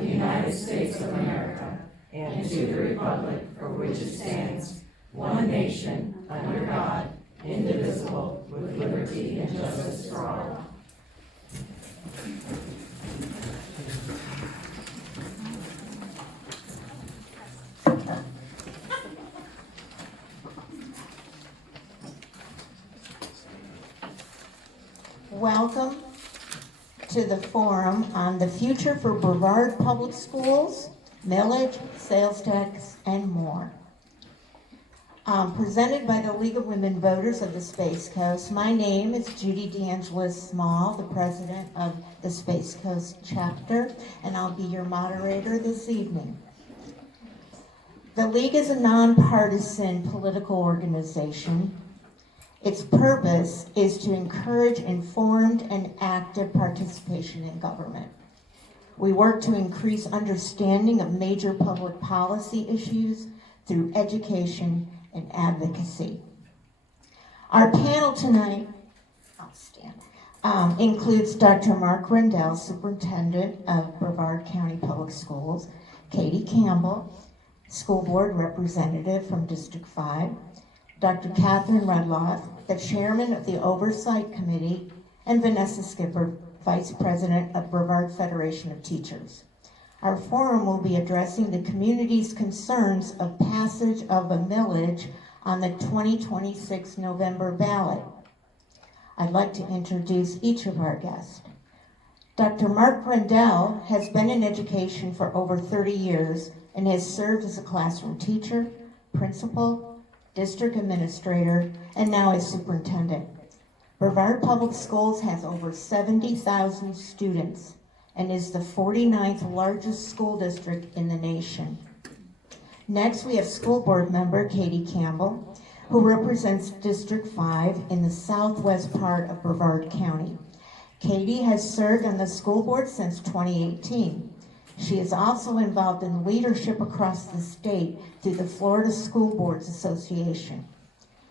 of the United States of America and to the republic for which it stands, one nation, under God, indivisible, with liberty and justice for all. Welcome to the forum on the future for Brevard Public Schools, millage, sales tax, and more. Presented by the League of Women Voters of the Space Coast. My name is Judy DeAngelis Small, the president of the Space Coast chapter, and I'll be your moderator this evening. The League is a nonpartisan political organization. Its purpose is to encourage informed and active participation in government. We work to increase understanding of major public policy issues through education and advocacy. Our panel tonight, includes Dr. Mark Rendell, Superintendent of Brevard County Public Schools, Katie Campbell, School Board Representative from District 5, Dr. Catherine Rudloff, the Chairman of the Oversight Committee, and Vanessa Skipper, Vice President of Brevard Federation of Teachers. Our forum will be addressing the community's concerns of passage of a millage on the 2026 November ballot. I'd like to introduce each of our guests. Dr. Mark Rendell has been in education for over 30 years and has served as a classroom teacher, principal, district administrator, and now as superintendent. Brevard Public Schools has over 70,000 students and is the 49th largest school district in the nation. Next, we have school board member Katie Campbell, who represents District 5 in the southwest part of Brevard County. Katie has served on the school board since 2018. She is also involved in leadership across the state through the Florida School Boards Association.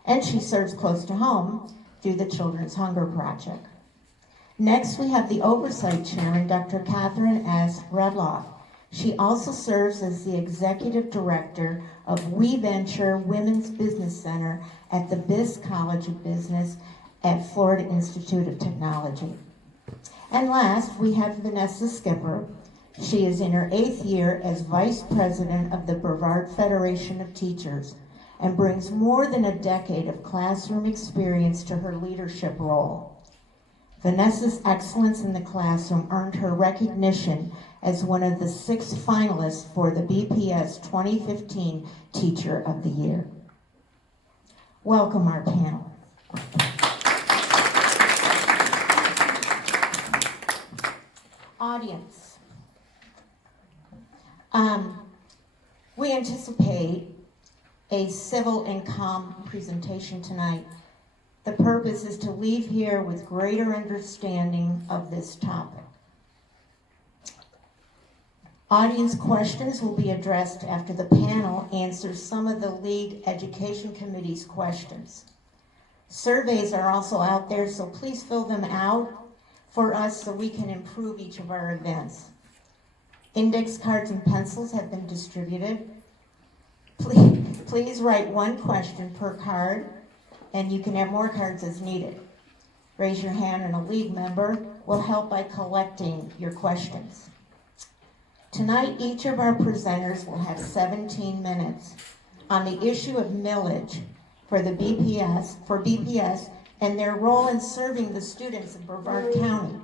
And she serves close to home through the Children's Hunger Project. Next, we have the Oversight Chairman, Dr. Catherine S. Rudloff. She also serves as the Executive Director of We Venture Women's Business Center at the BIS College of Business at Florida Institute of Technology. And last, we have Vanessa Skipper. She is in her 8th year as Vice President of the Brevard Federation of Teachers and brings more than a decade of classroom experience to her leadership role. Vanessa's excellence in the classroom earned her recognition as one of the 6 finalists for the BPS 2015 Teacher of the Year. Welcome our panel. Audience. We anticipate a civil and calm presentation tonight. The purpose is to leave here with greater understanding of this topic. Audience questions will be addressed after the panel answers some of the League Education Committee's questions. Surveys are also out there, so please fill them out for us so we can improve each of our events. Index cards and pencils have been distributed. Please write one question per card, and you can have more cards as needed. Raise your hand and a League member will help by collecting your questions. Tonight, each of our presenters will have 17 minutes on the issue of millage for BPS and their role in serving the students of Brevard County.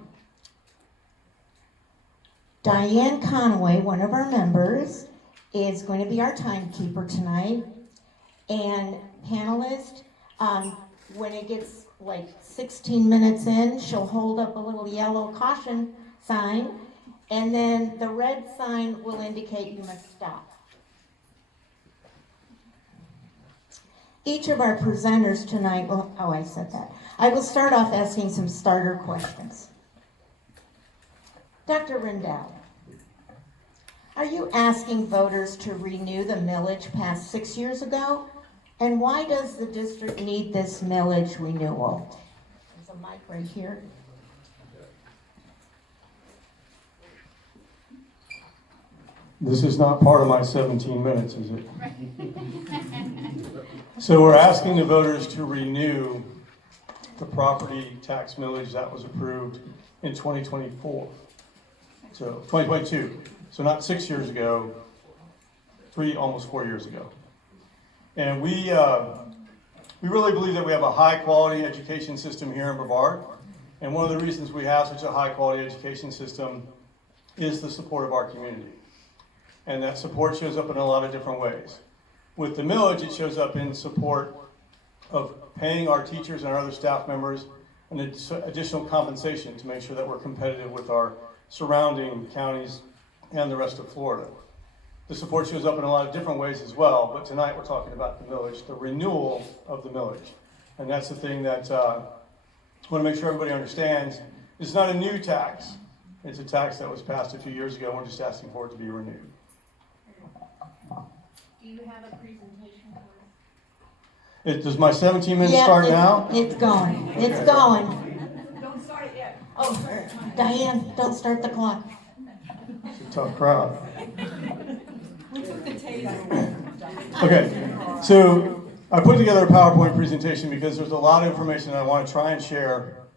Diane Conaway, one of our members, is going to be our timekeeper tonight. And panelists, when it gets like 16 minutes in, she'll hold up a little yellow caution sign, and then the red sign will indicate you must stop. Each of our presenters tonight will, I will start off asking some starter questions. Dr. Rendell, are you asking voters to renew the millage passed 6 years ago? And why does the district need this millage renewal? There's a mic right here. This is not part of my 17 minutes, is it? So we're asking the voters to renew the property tax millage that was approved in 2024. So 2022. So not 6 years ago, almost 4 years ago. And we really believe that we have a high quality education system here in Brevard. And one of the reasons we have such a high quality education system is the support of our community. And that support shows up in a lot of different ways. With the millage, it shows up in support of paying our teachers and our other staff members an additional compensation to make sure that we're competitive with our surrounding counties and the rest of Florida. The support shows up in a lot of different ways as well, but tonight we're talking about the millage, the renewal of the millage. And that's the thing that I want to make sure everybody understands. It's not a new tax. It's a tax that was passed a few years ago, and we're just asking for it to be renewed. Do you have a presentation for us? Does my 17 minutes Yeah, start now? It's going. It's going. Don't start it yet. Oh, Diane, don't start the clock. It's a tough crowd. We took the taser. Okay, so I put together a PowerPoint presentation because there's a lot of information that I want to try and share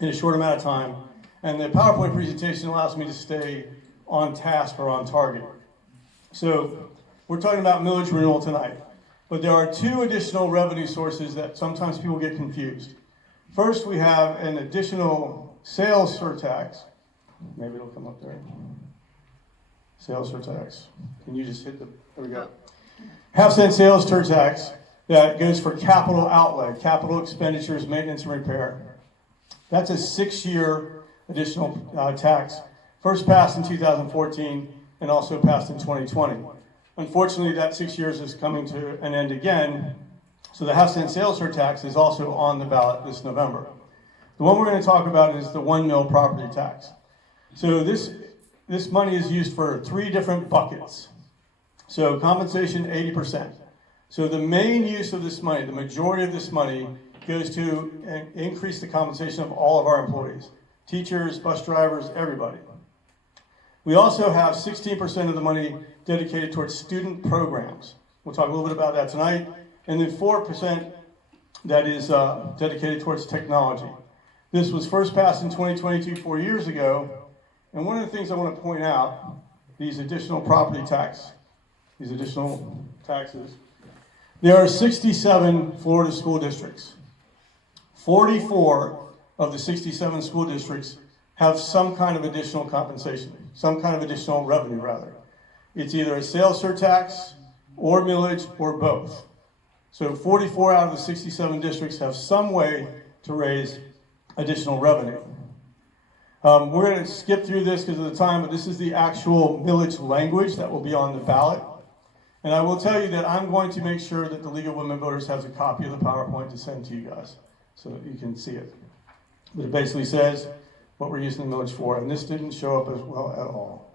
in a short amount of time. And the PowerPoint presentation allows me to stay on task or on target. So we're talking about millage renewal tonight. But there are two additional revenue sources that sometimes people get confused. First, we have an additional sales surtax. Maybe it'll come up there. Sales surtax. Can you just hit the, there we go. Half-cent sales surtax that goes for capital outlay, capital expenditures, maintenance, and repair. That's a 6-year additional tax. First passed in 2014 and also passed in 2020. Unfortunately, that 6 years is coming to an end again, so the half-cent sales surtax is also on the ballot this November. The one we're going to talk about is the 1 mil property tax. So this money is used for 3 different buckets. So compensation, 80%. So the main use of this money, the majority of this money, goes to increase the compensation of all of our employees. Teachers, bus drivers, everybody. We also have 16% of the money dedicated towards student programs. We'll talk a little bit about that tonight. And then 4% that is dedicated towards technology. This was first passed in 2022, 4 years ago. And one of the things I want to point out, these additional property tax, these additional taxes, there are 67 Florida school districts. 44 of the 67 school districts have some kind of additional compensation, some kind of additional revenue, rather. It's either a sales surtax or millage or both. So 44 out of the 67 districts have some way to raise additional revenue. We're going to skip through this because of the time, but this is the actual millage language that will be on the ballot. And I will tell you that I'm going to make sure that the League of Women Voters has a copy of the PowerPoint to send to you guys so that you can see it. But it basically says what we're using the millage for, and this didn't show up as well at all.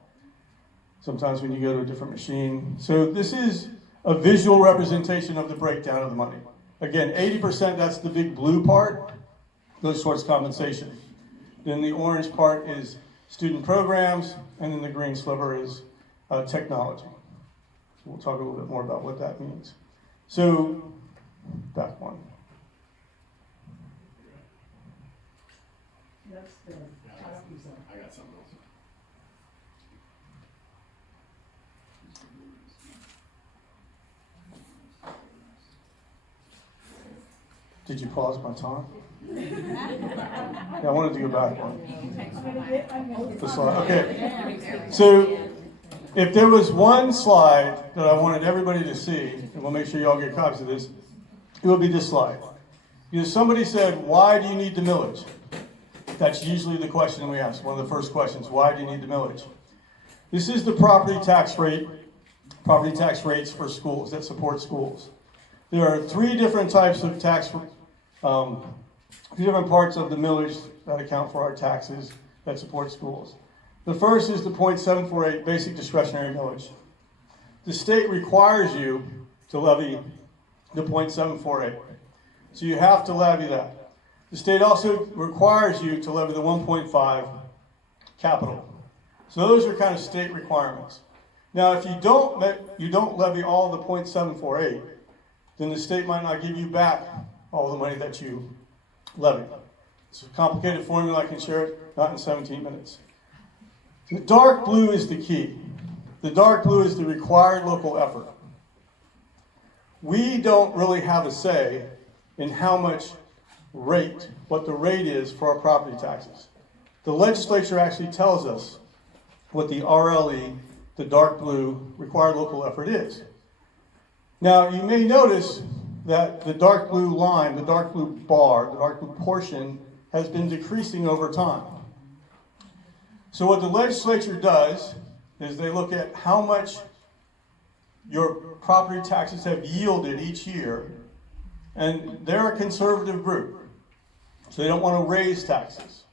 Sometimes when you go to a different machine. So this is a visual representation of the breakdown of the money. Again, 80%, that's the big blue part, goes towards compensation. Then the orange part is student programs, and then the green sliver is technology. So we'll talk a little bit more about what that means. So, back one. I got something else. Did you pause my time? Yeah, I wanted to go back one. The slide. Okay. So, if there was one slide that I wanted everybody to see, and we'll make sure you all get copies of this, it would be this slide. Because somebody said, why do you need the millage? That's usually the question we ask, one of the first questions. Why do you need the millage? This is the property tax rates for schools that support schools. There are 3 different types of tax, 3 different parts of the millage that account for our taxes that support schools. The first is the 0.748 basic discretionary millage. The state requires you to levy the 0.748. So you have to levy that. The state also requires you to levy the 1.5 capital. So those are kind of state requirements. Now, if you don't levy all the 0.748, then the state might not give you back all the money that you levied. It's a complicated formula. I can share it, not in 17 minutes. The dark blue is the key. The dark blue is the required local effort. We don't really have a say in how much rate, what the rate is for our property taxes. The legislature actually tells us what the RLE, the dark blue, required local effort is. Now, you may notice that the dark blue line, the dark blue bar, the dark blue portion has been decreasing over time. So what the legislature does is they look at how much your property taxes have yielded each year, and they're a conservative group, so they don't want to raise taxes.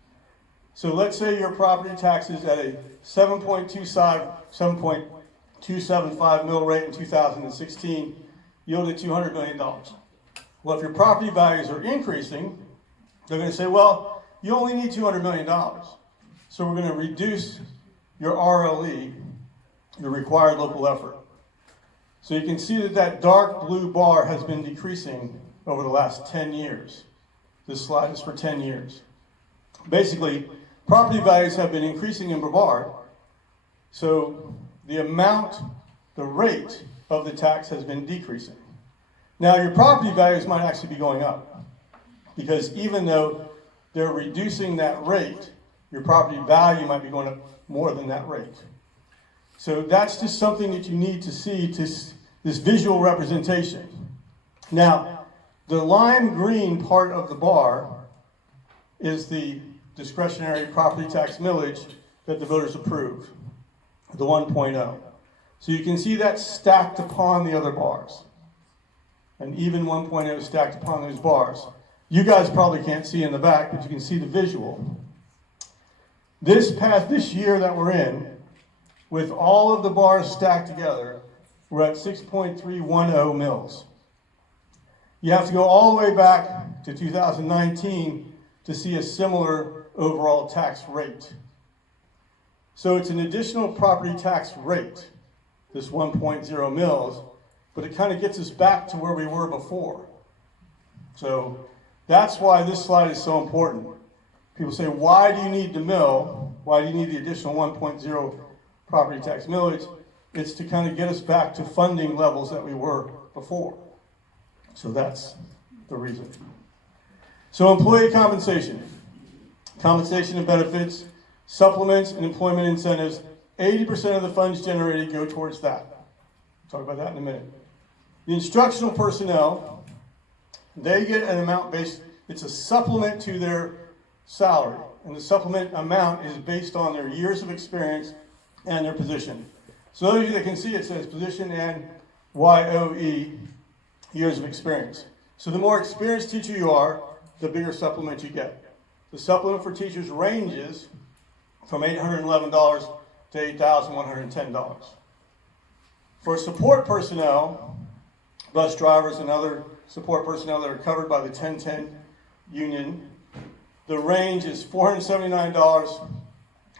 So let's say your property taxes at a 7.275 mill rate in 2016 yielded $200 million. Well, if your property values are increasing, they're going to say, well, you only need $200 million. So we're going to reduce your RLE, your required local effort. So you can see that that dark blue bar has been decreasing over the last 10 years. This slide is for 10 years. Basically, property values have been increasing in Brevard, so the amount, the rate of the tax has been decreasing. Now, your property values might actually be going up, because even though they're reducing that rate, your property value might be going up more than that rate. So that's just something that you need to see, this visual representation. Now, the lime green part of the bar is the discretionary property tax millage that the voters approved, the 1.0. So you can see that stacked upon the other bars. And even 1.0 stacked upon those bars. You guys probably can't see in the back, but you can see the visual. This year that we're in, with all of the bars stacked together, we're at 6.310 mils. You have to go all the way back to 2019 to see a similar overall tax rate. So it's an additional property tax rate, this 1.0 mils, but it kind of gets us back to where we were before. So that's why this slide is so important. People say, why do you need the mill? Why do you need the additional 1.0 property tax millage? It's to kind of get us back to funding levels that we were before. So that's the reason. So employee compensation. Compensation and benefits, supplements and employment incentives, 80% of the funds generated go towards that. We'll talk about that in a minute. The instructional personnel, they get an amount based, it's a supplement to their salary. And the supplement amount is based on their years of experience and their position. So those of you that can see, it says position and YOE, years of experience. So the more experienced teacher you are, the bigger supplement you get. The supplement for teachers ranges from $811 to $8,110. For support personnel, bus drivers and other support personnel that are covered by the 1010 union, the range is $479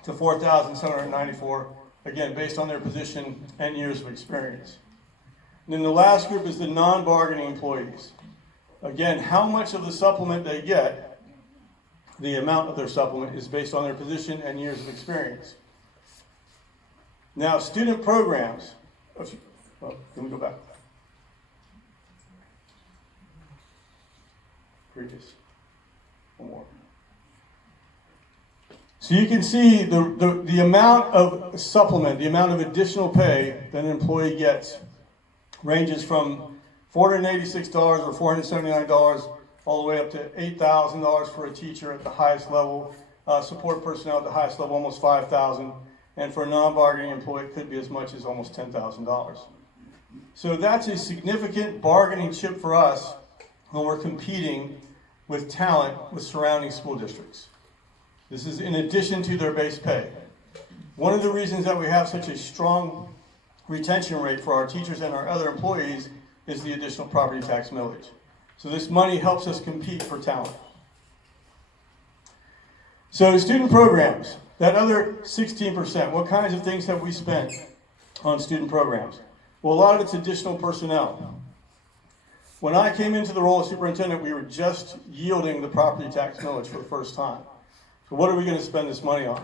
to $4,794, again, based on their position and years of experience. And then the last group is the non-bargaining employees. Again, how much of the supplement they get, the amount of their supplement, is based on their position and years of experience. Now, student programs. Let me go back. Previous. One more. So you can see the amount of supplement, the amount of additional pay that an employee gets ranges from $486 or $479 all the way up to $8,000 for a teacher at the highest level, support personnel at the highest level, almost $5,000, and for a non-bargaining employee, it could be as much as almost $10,000. So that's a significant bargaining chip for us when we're competing with talent with surrounding school districts. This is in addition to their base pay. One of the reasons that we have such a strong retention rate for our teachers and our other employees is the additional property tax millage. So this money helps us compete for talent. So student programs, that other 16%, what kinds of things have we spent on student programs. Well, a lot of it's additional personnel. When I came into the role of superintendent, we were just yielding the property tax millage for the first time. So what are we going to spend this money on?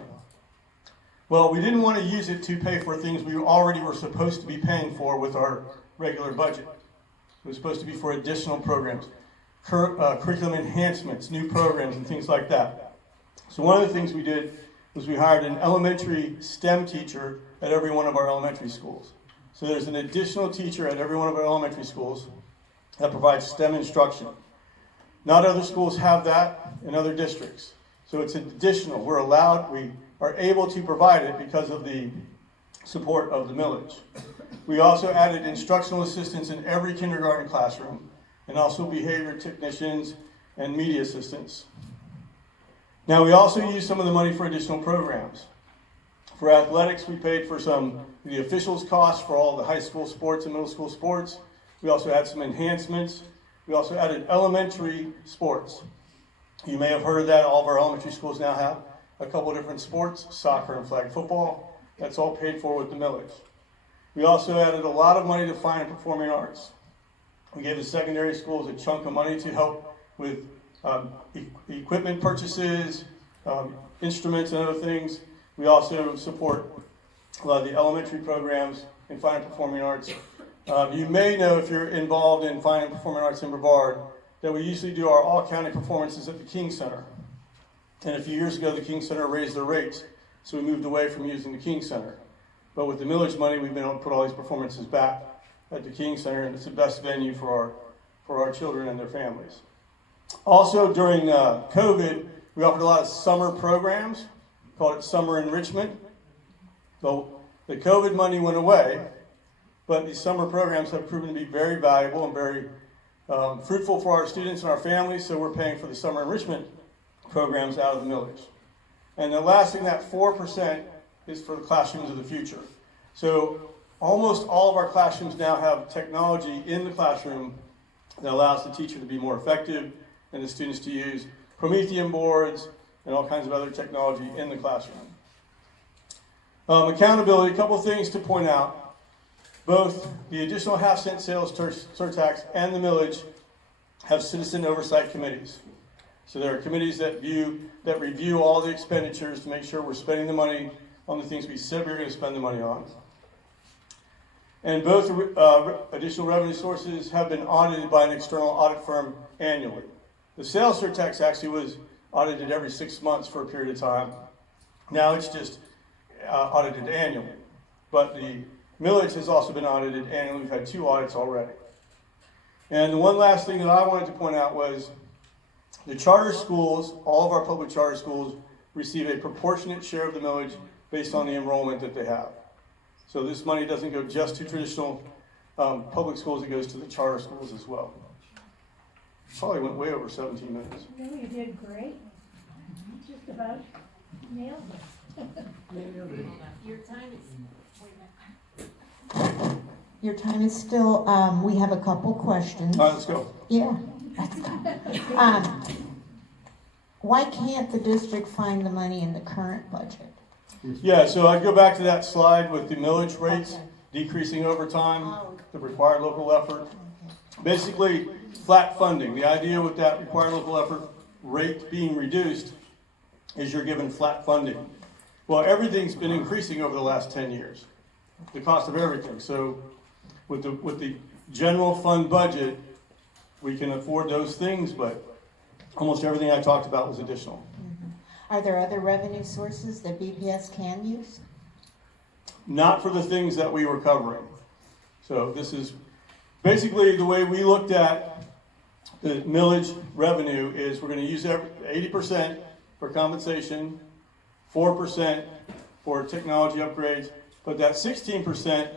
Well, we didn't want to use it to pay for things we already were supposed to be paying for with our regular budget. It was supposed to be for additional programs, curriculum enhancements, new programs, and things like that. So one of the things we did was we hired an elementary STEM teacher at every one of our elementary schools. So there's an additional teacher at every one of our elementary schools that provides STEM instruction. Not other schools have that in other districts. So it's additional. We're allowed, we are able to provide it because of the support of the millage. We also added instructional assistants in every kindergarten classroom, and also behavior technicians and media assistants. Now, we also used some of the money for additional programs. For athletics, we paid for some of the officials' costs for all the high school sports and middle school sports. We also had some enhancements. We also added elementary sports. You may have heard of that. All of our elementary schools now have a couple different sports, soccer and flag football. That's all paid for with the millage. We also added a lot of money to fine and performing arts. We gave the secondary schools a chunk of money to help with equipment purchases, instruments and other things. We also support a lot of the elementary programs in fine and performing arts. You may know, if you're involved in fine and performing arts in Brevard, that we usually do our all-county performances at the King Center. And a few years ago, the King Center raised their rates, so we moved away from using the King Center. But with the millage money, we've been able to put all these performances back at the King Center, and it's the best venue for our children and their families. Also, during COVID, we offered a lot of summer programs, called it Summer Enrichment. So the COVID money went away, but these summer programs have proven to be very valuable and very fruitful for our students and our families, so we're paying for the summer enrichment programs out of the millage. And the last thing, that 4%, is for the classrooms of the future. So almost all of our classrooms now have technology in the classroom that allows the teacher to be more effective and the students to use Promethean boards and all kinds of other technology in the classroom. Accountability, a couple of things to point out. Both the additional half-cent sales surtax and the millage have citizen oversight committees. So there are committees that review all the expenditures to make sure we're spending the money on the things we said we were going to spend the money on. And both additional revenue sources have been audited by an external audit firm annually. The sales surtax actually was audited every 6 months for a period of time. Now it's just audited annually. But the millage has also been audited annually. We've had 2 audits already. And the one last thing that I wanted to point out was the charter schools, all of our public charter schools, receive a proportionate share of the millage based on the enrollment that they have. So this money doesn't go just to traditional public schools, it goes to the charter schools as well. Probably went way over 17 minutes. No, you did great. Just about nailed it. Your time is, Your time is still, we have a couple questions. All right, let's go. Yeah, let's go. Why can't the district find the money in the current budget? Yeah, so I'd go back to that slide with the millage rates decreasing over time, the required local effort. Basically, flat funding. The idea with that required local effort rate being reduced is you're given flat funding. Well, everything's been increasing over the last 10 years, the cost of everything. So with the general fund budget, we can afford those things, but almost everything I talked about was additional. Are there other revenue sources that BPS can use? Not for the things that we were covering. So this is basically the way we looked at the millage revenue is we're going to use 80% for compensation, 4% for technology upgrades, but that 16%,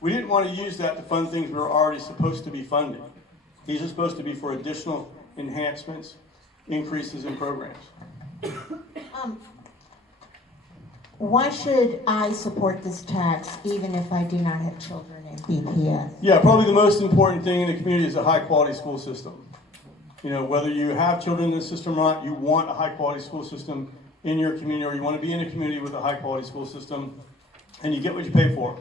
we didn't want to use that to fund things we were already supposed to be funding. These are supposed to be for additional enhancements, increases in programs. Why should I support this tax even if I do not have children in BPS? Yeah, probably the most important thing in the community is a high-quality school system. You know, whether you have children in the system or not, you want a high-quality school system in your community, or you want to be in a community with a high-quality school system, and you get what you pay for.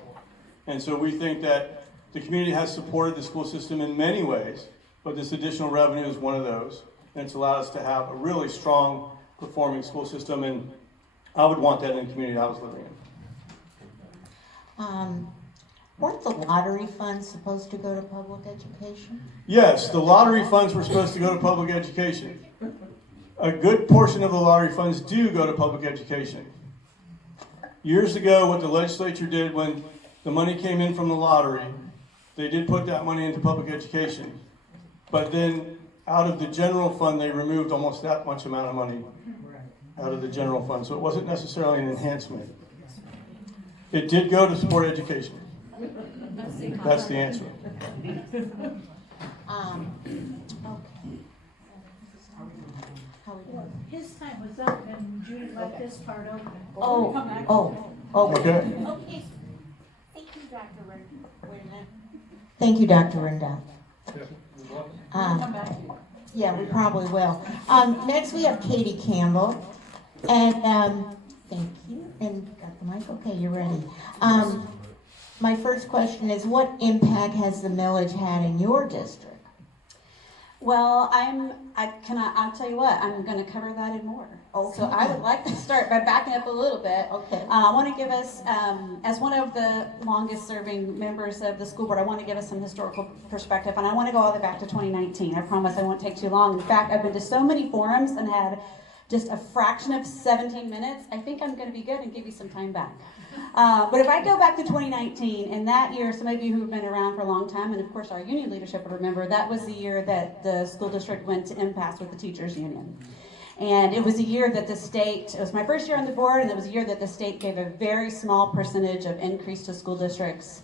And so we think that the community has supported the school system in many ways, but this additional revenue is one of those. And it's allowed us to have a really strong performing school system, and I would want that in the community I was living in. Weren't the lottery funds supposed to go to public education? Yes, the lottery funds were supposed to go to public education. A good portion of the lottery funds do go to public education. Years ago, what the legislature did when the money came in from the lottery, they did put that money into public education. But then out of the general fund, they removed almost that much amount of money out of the general fund. So it wasn't necessarily an enhancement. It did go to support education. That's the answer. Okay. How we doing? His time was up and Judy left this part open. Okay. Okay. Okay. Thank you, Dr. Rendell. Thank you, Dr. Rendell. Come back. Yeah, we probably will. Next, we have Katie Campbell. And thank you. And got the mic? Okay, you're ready. My first question is, what impact has the millage had in your district? Well, I'll tell you what, I'm going to cover that and more. Okay. So I would like to start by backing up a little bit. Okay. I want to give us, as one of the longest serving members of the school board, I want to give us some historical perspective, and I want to go all the way back to 2019. I promise I won't take too long. In fact, I've been to so many forums and had just a fraction of 17 minutes. I think I'm going to be good and give you some time back. But if I go back to 2019, and that year, some of you who have been around for a long time, and of course our union leadership will remember, that was the year that the school district went to impasse with the teachers union. And it was a year that the state, it was my first year on the board, and it was a year that the state gave a very small percentage of increase to school districts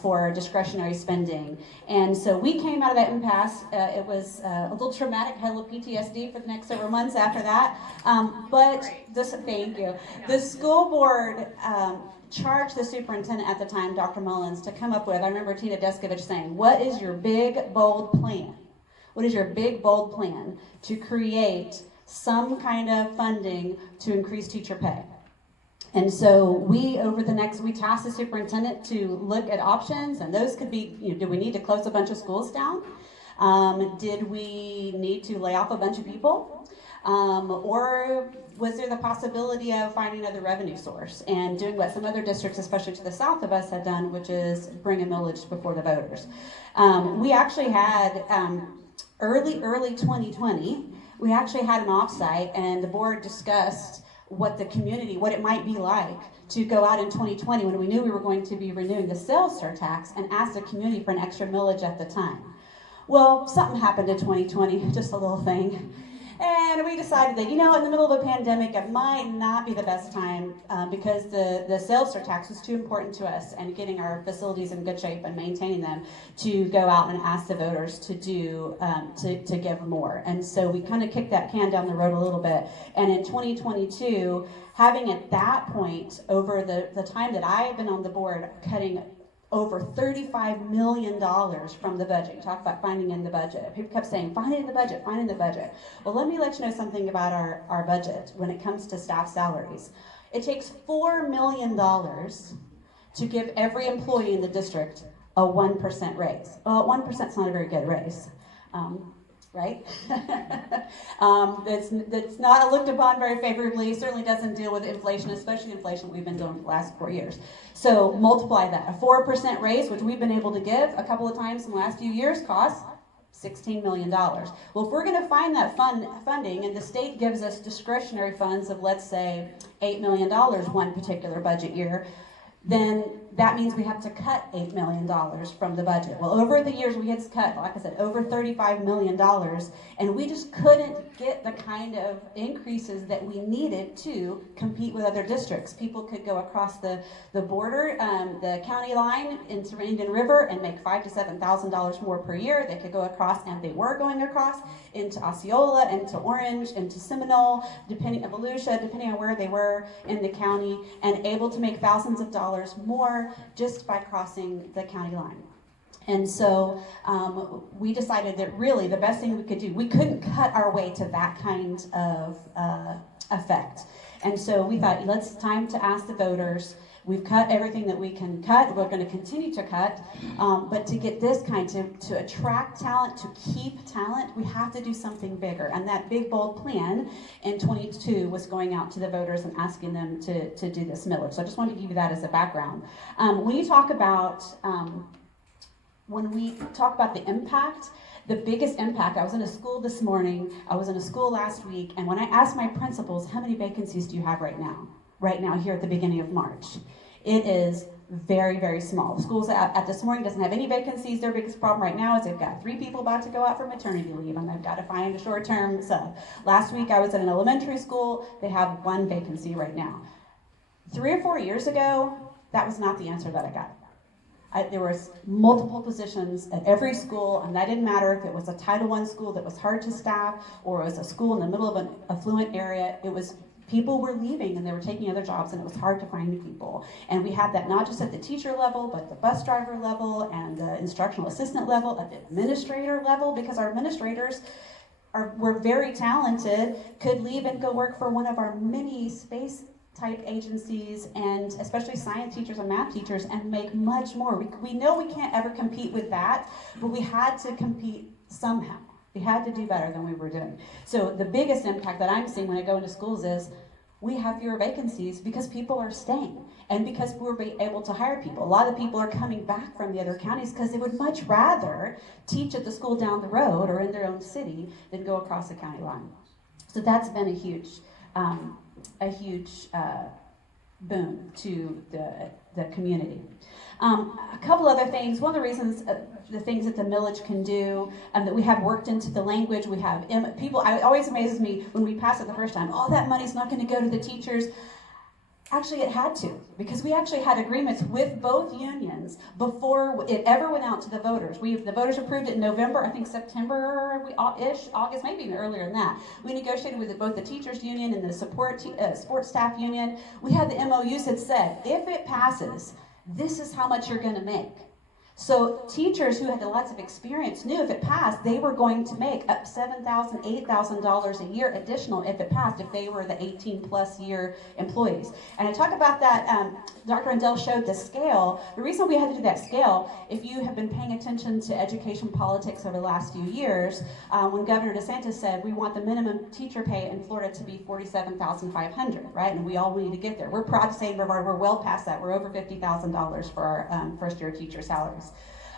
for discretionary spending. And so we came out of that impasse. It was a little traumatic, had a little PTSD for the next several months after that. Thank you. The school board charged the superintendent at the time, Dr. Mullins, to come up with, I remember Tina Deskovich saying, what is your big, bold plan? What is your big, bold plan to create some kind of funding to increase teacher pay? And so we tasked the superintendent to look at options, and those could be, do we need to close a bunch of schools down? Did we need to lay off a bunch of people? Or was there the possibility of finding another revenue source and doing what some other districts, especially to the south of us, had done, which is bring a millage before the voters? We actually had, early 2020, we actually had an offsite, and the board discussed what it might be like to go out in 2020 when we knew we were going to be renewing the sales tax, and ask the community for an extra millage at the time. Well, something happened in 2020, just a little thing. And we decided that, in the middle of a pandemic, it might not be the best time because the sales tax was too important to us, and getting our facilities in good shape and maintaining them, to go out and ask the voters to do, to give more. And so we kind of kicked that can down the road a little bit. And in 2022, having at that point, over the time that I have been on the board, cutting over $35 million from the budget. You talk about finding in the budget. People kept saying, find it in the budget, find it in the budget. Well, let me let you know something about our budget when it comes to staff salaries. It takes $4 million to give every employee in the district a 1% raise. Well, 1% is not a very good raise. Right? That's not looked upon very favorably. Certainly doesn't deal with inflation, especially inflation we've been doing for the last 4 years. So multiply that. A 4% raise, which we've been able to give a couple of times in the last few years, costs $16 million. Well, if we're going to find that funding, and the state gives us discretionary funds of, let's say, $8 million one particular budget year, then that means we have to cut $8 million from the budget. Well, over the years, we had cut, like I said, over $35 million, and we just couldn't get the kind of increases that we needed to compete with other districts. People could go across the border, the county line into Indian River, and make $5,000 to $7,000 more per year. They could go across, and they were going across, into Osceola, into Orange, into Seminole, Volusia, depending on where they were in the county, and able to make thousands of dollars more just by crossing the county line. And so we decided that really the best thing we could do, we couldn't cut our way to that kind of effect. And so we thought, it's time to ask the voters. We've cut everything that we can cut. We're going to continue to cut. But to get this kind, to attract talent, to keep talent, we have to do something bigger. And that big, bold plan in 22 was going out to the voters and asking them to do this millage. So I just wanted to give you that as a background. When we talk about the impact, the biggest impact, I was in a school this morning, I was in a school last week, and when I asked my principals, how many vacancies do you have right now here at the beginning of March? It is very, very small. The schools at this morning doesn't have any vacancies. Their biggest problem right now is they've got 3 people about to go out for maternity leave, and they've got to find a short-term sub. Last week I was at an elementary school. They have 1 vacancy right now. 3 or 4 years ago, that was not the answer that I got. There was multiple positions at every school, and that didn't matter if it was a Title I school that was hard to staff or it was a school in the middle of an affluent area. It was people were leaving and they were taking other jobs, and it was hard to find people. And we had that not just at the teacher level, but the bus driver level and the instructional assistant level, at the administrator level, because our administrators were very talented, could leave and go work for one of our many space type agencies, and especially science teachers and math teachers, and make much more. We know we can't ever compete with that, but we had to compete somehow. We had to do better than we were doing. So the biggest impact that I'm seeing when I go into schools is we have fewer vacancies because people are staying and because we're able to hire people. A lot of people are coming back from the other counties because they would much rather teach at the school down the road or in their own city than go across the county line. So that's been a huge boon to the community. A couple other things. One of the reasons, the things that the millage can do, that we have worked into the language. We have people. It always amazes me when we pass it the first time. Oh, that money's not going to go to the teachers. Actually, it had to, because we actually had agreements with both unions before it ever went out to the voters. The voters approved it in November, I think September-ish, August, maybe even earlier than that. We negotiated with both the teachers union and the sports staff union. We had the MOUs that said, if it passes, this is how much you're going to make. So teachers who had lots of experience knew if it passed, they were going to make up $7,000, $8,000 a year additional if it passed, if they were the 18-plus year employees. And I talk about that, Dr. Rendell showed the scale. The reason we had to do that scale, if you have been paying attention to education politics over the last few years, when Governor DeSantis said we want the minimum teacher pay in Florida to be $47,500, right? And we all need to get there. We're proud to say in Brevard we're well past that. We're over $50,000 for our first-year teacher salaries.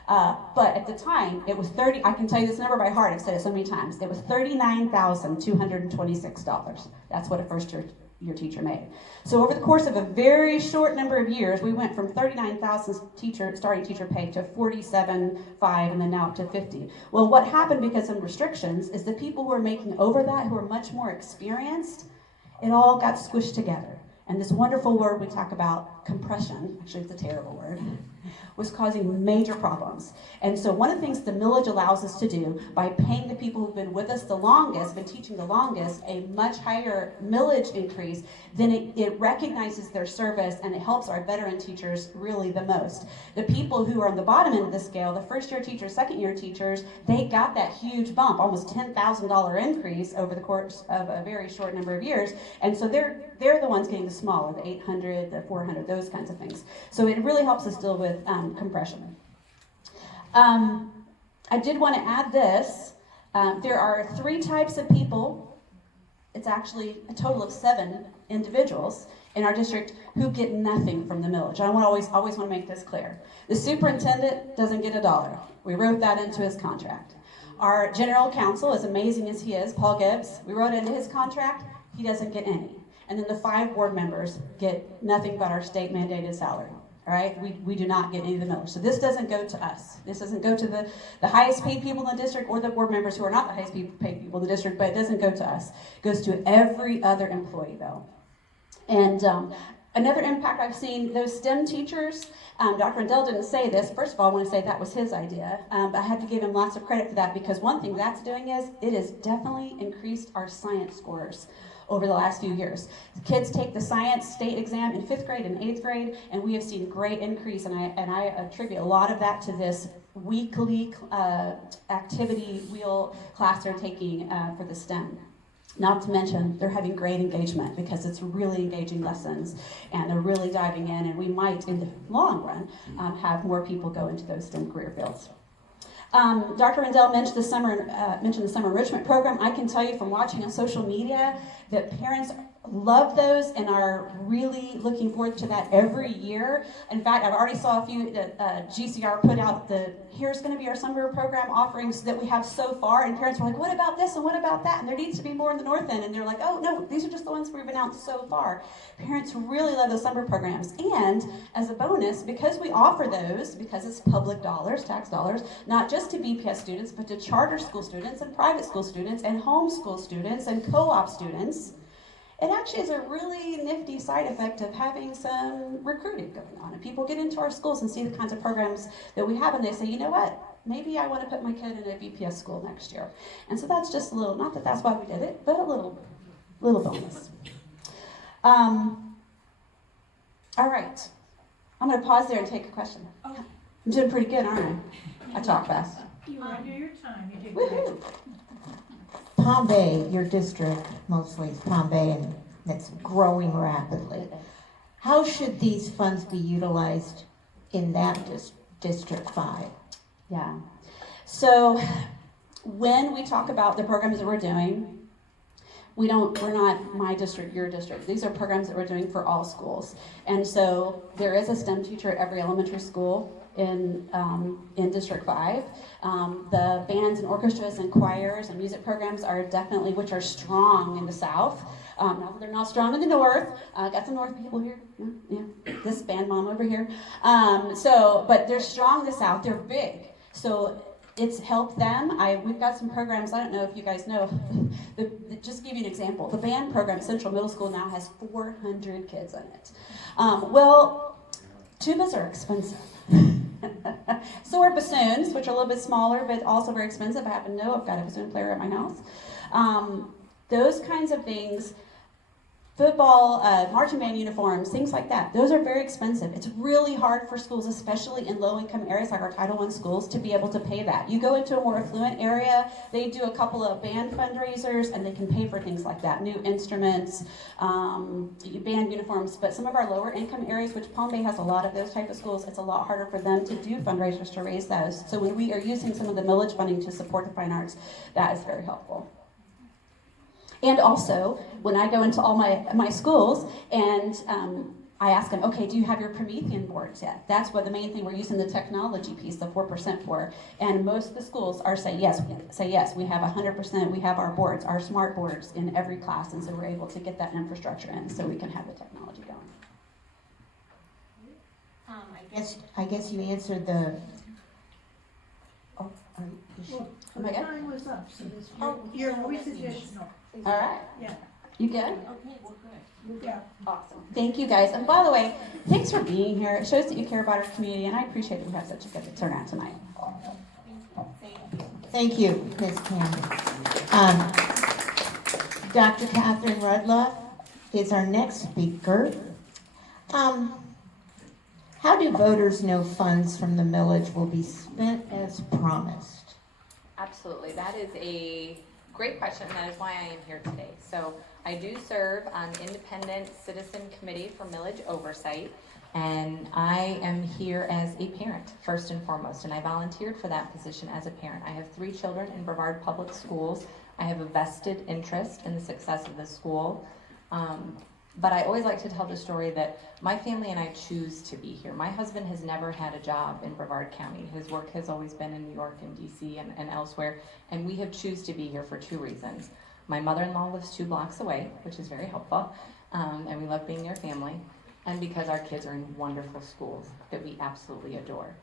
But at the time, it was I can tell you this number by heart, I've said it so many times. It was $39,226. That's what a first-year teacher made. So over the course of a very short number of years, we went from $39,000 starting teacher pay to $47,500, and then now up to $50,000. Well, what happened because of restrictions is the people who are making over that, who are much more experienced, it all got squished together. And this wonderful word we talk about, compression, actually it's a terrible word, was causing major problems. And so one of the things the millage allows us to do, by paying the people who've been with us the longest, been teaching the longest, a much higher millage increase, then it recognizes their service and it helps our veteran teachers really the most. The people who are on the bottom end of the scale, the first-year teachers, second-year teachers, they got that huge bump, almost $10,000 increase over the course of a very short number of years. And so they're the ones getting the smaller, the 800, the 400, those kinds of things. So it really helps us deal with compression. I did want to add this. There are 3 types of people. It's actually a total of 7 individuals in our district who get nothing from the millage. I always want to make this clear. The superintendent doesn't get $1. We wrote that into his contract. Our general counsel, as amazing as he is, Paul Gibbs, we wrote into his contract, he doesn't get any. And then the 5 board members get nothing but our state mandated salary. All right, we do not get any of the millage. So this doesn't go to us. This doesn't go to the highest paid people in the district or the board members who are not the highest paid people in the district, but it doesn't go to us. It goes to every other employee, though. And another impact I've seen, those STEM teachers, Dr. Rendell didn't say this. First of all, I want to say that was his idea. But I have to give him lots of credit for that, because one thing that's doing is it has definitely increased our science scores over the last few years. The kids take the science state exam in 5th grade and 8th grade, and we have seen great increase, and I attribute a lot of that to this weekly activity wheel class they're taking for the STEM. Not to mention, they're having great engagement because it's really engaging lessons and they're really diving in, and we might, in the long run, have more people go into those STEM career fields. Dr. Rendell mentioned the summer enrichment program. I can tell you from watching on social media that parents love those and are really looking forward to that every year. In fact, I've already saw a few that GCR put out here's going to be our summer program offerings that we have so far, and parents were like, what about this and what about that? And there needs to be more in the north end, and they're like, oh no, these are just the ones we've announced so far. Parents really love those summer programs, and as a bonus, because we offer those, because it's public dollars, tax dollars, not just to BPS students, but to charter school students and private school students and homeschool students and co-op students, it actually is a really nifty side effect of having some recruiting going on. And people get into our schools and see the kinds of programs that we have, and they say, you know what, maybe I want to put my kid in a BPS school next year. And so that's just a little, not that that's why we did it, but a little bonus. All right, I'm going to pause there and take a question. I'm doing pretty good, aren't I? I talk fast. You were under your time. You did great. Woohoo! Palm Bay, your district mostly is Palm Bay, and it's growing rapidly. How should these funds be utilized in that District 5? Yeah. So when we talk about the programs that we're doing, we're not my district, your district. These are programs that we're doing for all schools. And so there is a STEM teacher at every elementary school in District 5. The bands and orchestras and choirs and music programs are definitely, which are strong in the South. Not that they're not strong in the North. Got some North people here. Yeah. This band mom over here. But they're strong in the South. They're big. So it's helped them. We've got some programs, I don't know if you guys know, just to give you an example. The band program at Central Middle School now has 400 kids in it. Well, tubas are expensive. So are bassoons, which are a little bit smaller, but also very expensive. I happen to know I've got a bassoon player at my house. Those kinds of things, football, marching band uniforms, things like that, those are very expensive. It's really hard for schools, especially in low-income areas like our Title I schools, to be able to pay that. You go into a more affluent area, they do a couple of band fundraisers, and they can pay for things like that, new instruments, band uniforms. But some of our lower-income areas, which Palm Bay has a lot of those type of schools, it's a lot harder for them to do fundraisers to raise those. So when we are using some of the millage funding to support the fine arts, that is very helpful. And also, when I go into all my schools and I ask them, okay, do you have your Promethean boards yet? That's what the main thing we're using the technology piece, the 4% for. And most of the schools are say yes, we have 100%, we have our boards, our smart boards in every class, and so we're able to get that infrastructure in so we can have the technology going. I guess you answered the. Well, the Okay. time was up, so your voice additional. All right. Yeah. You good? Okay, we're good. Yeah. Awesome. Thank you, guys. And by the way, thanks for being here. It shows that you care about our community, and I appreciate that we have such a good turnout tonight. Thank you, Ms. Campbell. Dr. Catherine Rudloff is our next speaker. How do voters know funds from the millage will be spent as promised? Absolutely. That is a great question, and that is why I am here today. So I do serve on the Independent Citizen Committee for Millage Oversight, and I am here as a parent, first and foremost, and I volunteered for that position as a parent. I have 3 children in Brevard Public Schools. I have a vested interest in the success of the school. But I always like to tell the story that my family and I choose to be here. My husband has never had a job in Brevard County. His work has always been in New York and DC and elsewhere, and we have choose to be here for 2 reasons. My mother-in-law lives 2 blocks away, which is very helpful, and we love being near family, and because our kids are in wonderful schools that we absolutely adore.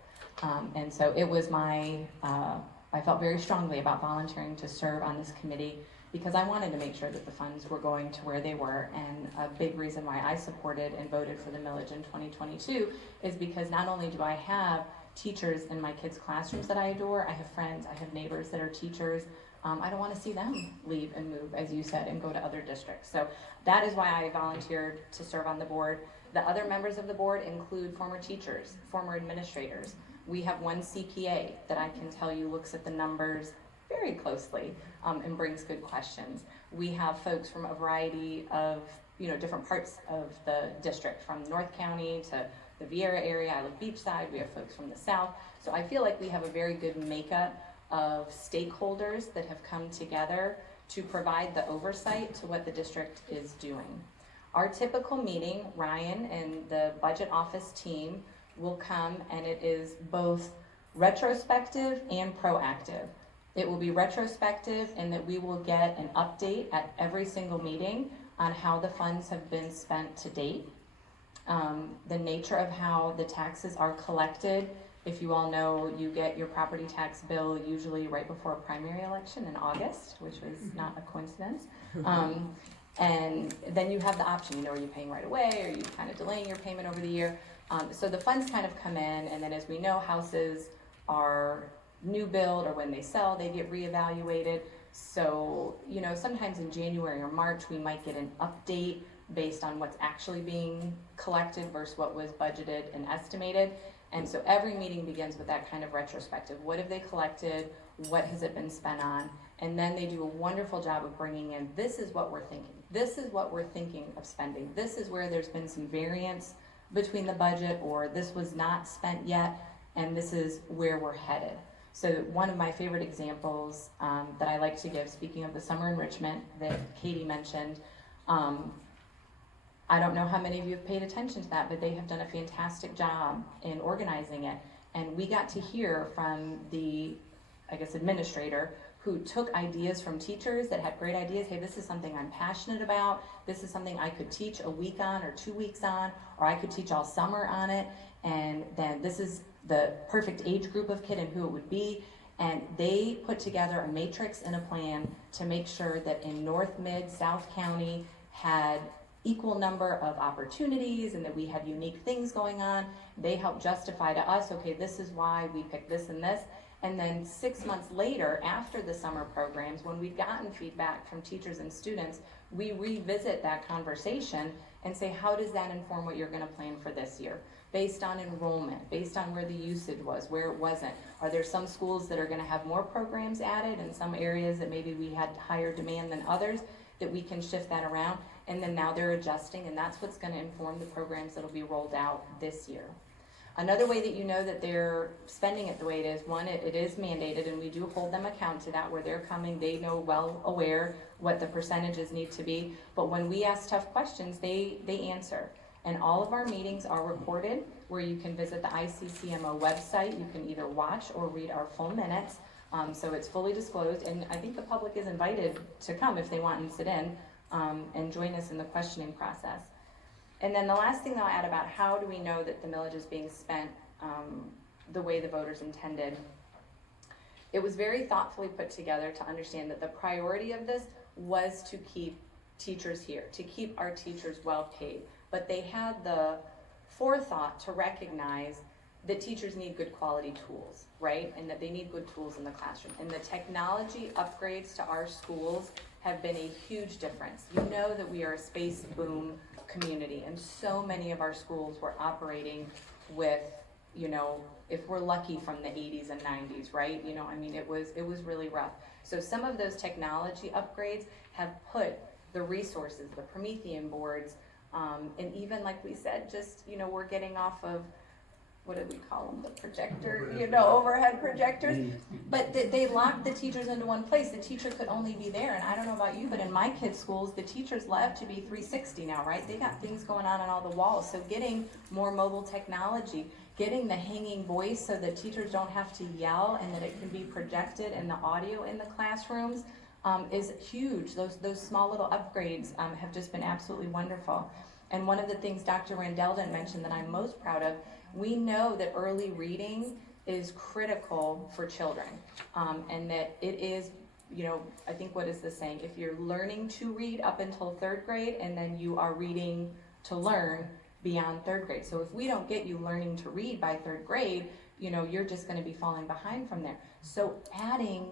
And so it was I felt very strongly about volunteering to serve on this committee because I wanted to make sure that the funds were going to where they were, and a big reason why I supported and voted for the millage in 2022 is because not only do I have teachers in my kids' classrooms that I adore, I have friends, I have neighbors that are teachers. I don't want to see them leave and move, as you said, and go to other districts. So that is why I volunteered to serve on the board. The other members of the board include former teachers, former administrators. We have one CPA that I can tell you looks at the numbers very closely and brings good questions. we have folks from a variety of, different parts of the district, from North County to the Vieira area. I live beachside. We have folks from the south. So I feel like we have a very good makeup of stakeholders that have come together to provide the oversight to what the district is doing. Our typical meeting, Ryan and the budget office team will come, and it is both retrospective and proactive. It will be retrospective in that we will get an update at every single meeting on how the funds have been spent to date, the nature of how the taxes are collected. If you all know, you get your property tax bill usually right before a primary election in August, which was not a coincidence. And then you have the option, are you paying right away, or are you kind of delaying your payment over the year? So the funds kind of come in, and then as we know, houses are new build, or when they sell, they get reevaluated. So, sometimes in January or March, we might get an update based on what's actually being collected versus what was budgeted and estimated. And so every meeting begins with that kind of retrospective. What have they collected? What has it been spent on? And then they do a wonderful job of bringing in, this is what we're thinking. This is what we're thinking of spending. This is where there's been some variance between the budget, or this was not spent yet, and this is where we're headed. So one of my favorite examples that I like to give, speaking of the summer enrichment that Katie mentioned, I don't know how many of you have paid attention to that, but they have done a fantastic job in organizing it. And we got to hear from the, administrator, who took ideas from teachers that had great ideas. Hey, this is something I'm passionate about. This is something I could teach a week on or 2 weeks on, or I could teach all summer on it. And then this is the perfect age group of kid and who it would be. And they put together a matrix and a plan to make sure that in North, Mid, South County had equal number of opportunities, and that we had unique things going on. They helped justify to us, okay, this is why we picked this and this. And then 6 months later, after the summer programs, when we've gotten feedback from teachers and students, we revisit that conversation and say, how does that inform what you're going to plan for this year? Based on enrollment, based on where the usage was, where it wasn't. Are there some schools that are going to have more programs added, and some areas that maybe we had higher demand than others, that we can shift that around? And then now they're adjusting, and that's what's going to inform the programs that will be rolled out this year. Another way that you know that they're spending it the way it is, one, it is mandated, and we do hold them account to that. Where they're coming, they know well aware what the percentages need to be. But when we ask tough questions, they answer. And all of our meetings are recorded, where you can visit the ICCMO website. You can either watch or read our full minutes. So it's fully disclosed, and I think the public is invited to come if they want and sit in and join us in the questioning process. And then the last thing that I'll add about how do we know that the millage is being spent the way the voters intended. It was very thoughtfully put together to understand that the priority of this was to keep teachers here, to keep our teachers well paid. But they had the forethought to recognize that teachers need good quality tools, right? And that they need good tools in the classroom. And the technology upgrades to our schools have been a huge difference. You know that we are a space boom community, and so many of our schools were operating with, if we're lucky, from the 80s and 90s, right? It was really rough. So some of those technology upgrades have put the resources, the Promethean boards, and even like we said, just, we're getting off of, what did we call them, the projector, overhead projectors, but they locked the teachers into one place. The teacher could only be there, and I don't know about you, but in my kids' schools, the teachers love to be 360 now, right? They got things going on all the walls, so getting more mobile technology, getting the hanging voice so that teachers don't have to yell and that it can be projected in the audio in the classrooms is huge. Those small little upgrades have just been absolutely wonderful. And one of the things Dr. Randelden mentioned that I'm most proud of, we know that early reading is critical for children, and that it is, I think, what is the saying? If you're learning to read up until 3rd grade, and then you are reading to learn beyond 3rd grade. So if we don't get you learning to read by 3rd grade, you're just going to be falling behind from there. So adding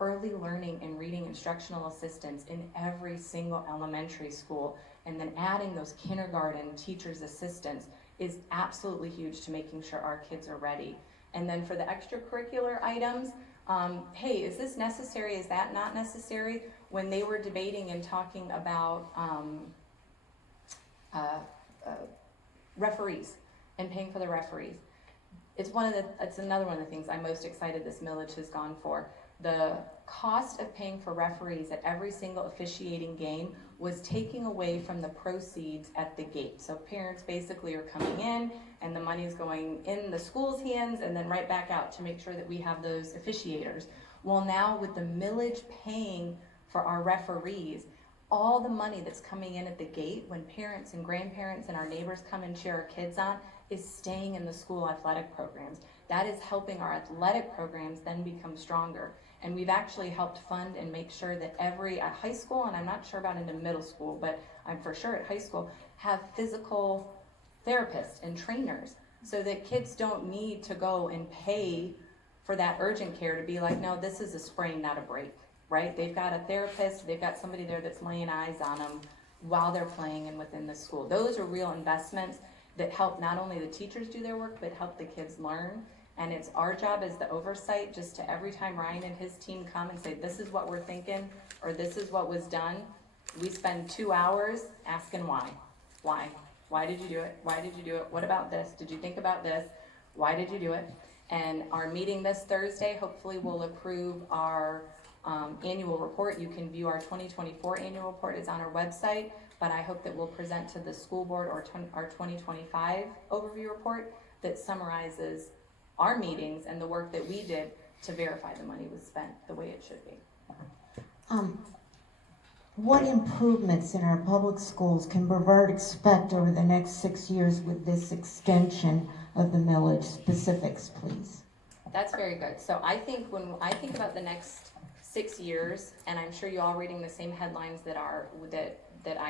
early learning and reading instructional assistants in every single elementary school, and then adding those kindergarten teachers' assistants is absolutely huge to making sure our kids are ready. And then for the extracurricular items, hey, is this necessary? Is that not necessary? when they were debating and talking about referees and paying for the referees. It's another one of the things I'm most excited this millage has gone for. The cost of paying for referees at every single officiating game was taking away from the proceeds at the gate. So parents basically are coming in and the money is going in the school's hands and then right back out to make sure that we have those officiators. Well, now with the millage paying for our referees, all the money that's coming in at the gate when parents and grandparents and our neighbors come and cheer our kids on is staying in the school athletic programs. That is helping our athletic programs then become stronger. And we've actually helped fund and make sure that every at high school, and I'm not sure about into middle school, but I'm for sure at high school, have physical therapists and trainers so that kids don't need to go and pay for that urgent care to be like, no, this is a sprain, not a break, right? They've got a therapist, they've got somebody there that's laying eyes on them while they're playing and within the school. Those are real investments that help not only the teachers do their work, but help the kids learn. And it's our job as the oversight just to every time Ryan and his team come and say, this is what we're thinking, or this is what was done, we spend 2 hours asking why. Why? Why did you do it? Why did you do it? What about this? Did you think about this? Why did you do it? And our meeting this Thursday, hopefully we'll approve our annual report. You can view our 2024 annual report. It's on our website, but I hope that we'll present to the school board our 2025 overview report that summarizes our meetings and the work that we did to verify the money was spent the way it should be. What improvements in our public schools can Brevard expect over the next 6 years with this extension of the millage? Specifics, please. That's very good. So I think when I think about the next 6 years, and I'm sure you're all reading the same headlines that I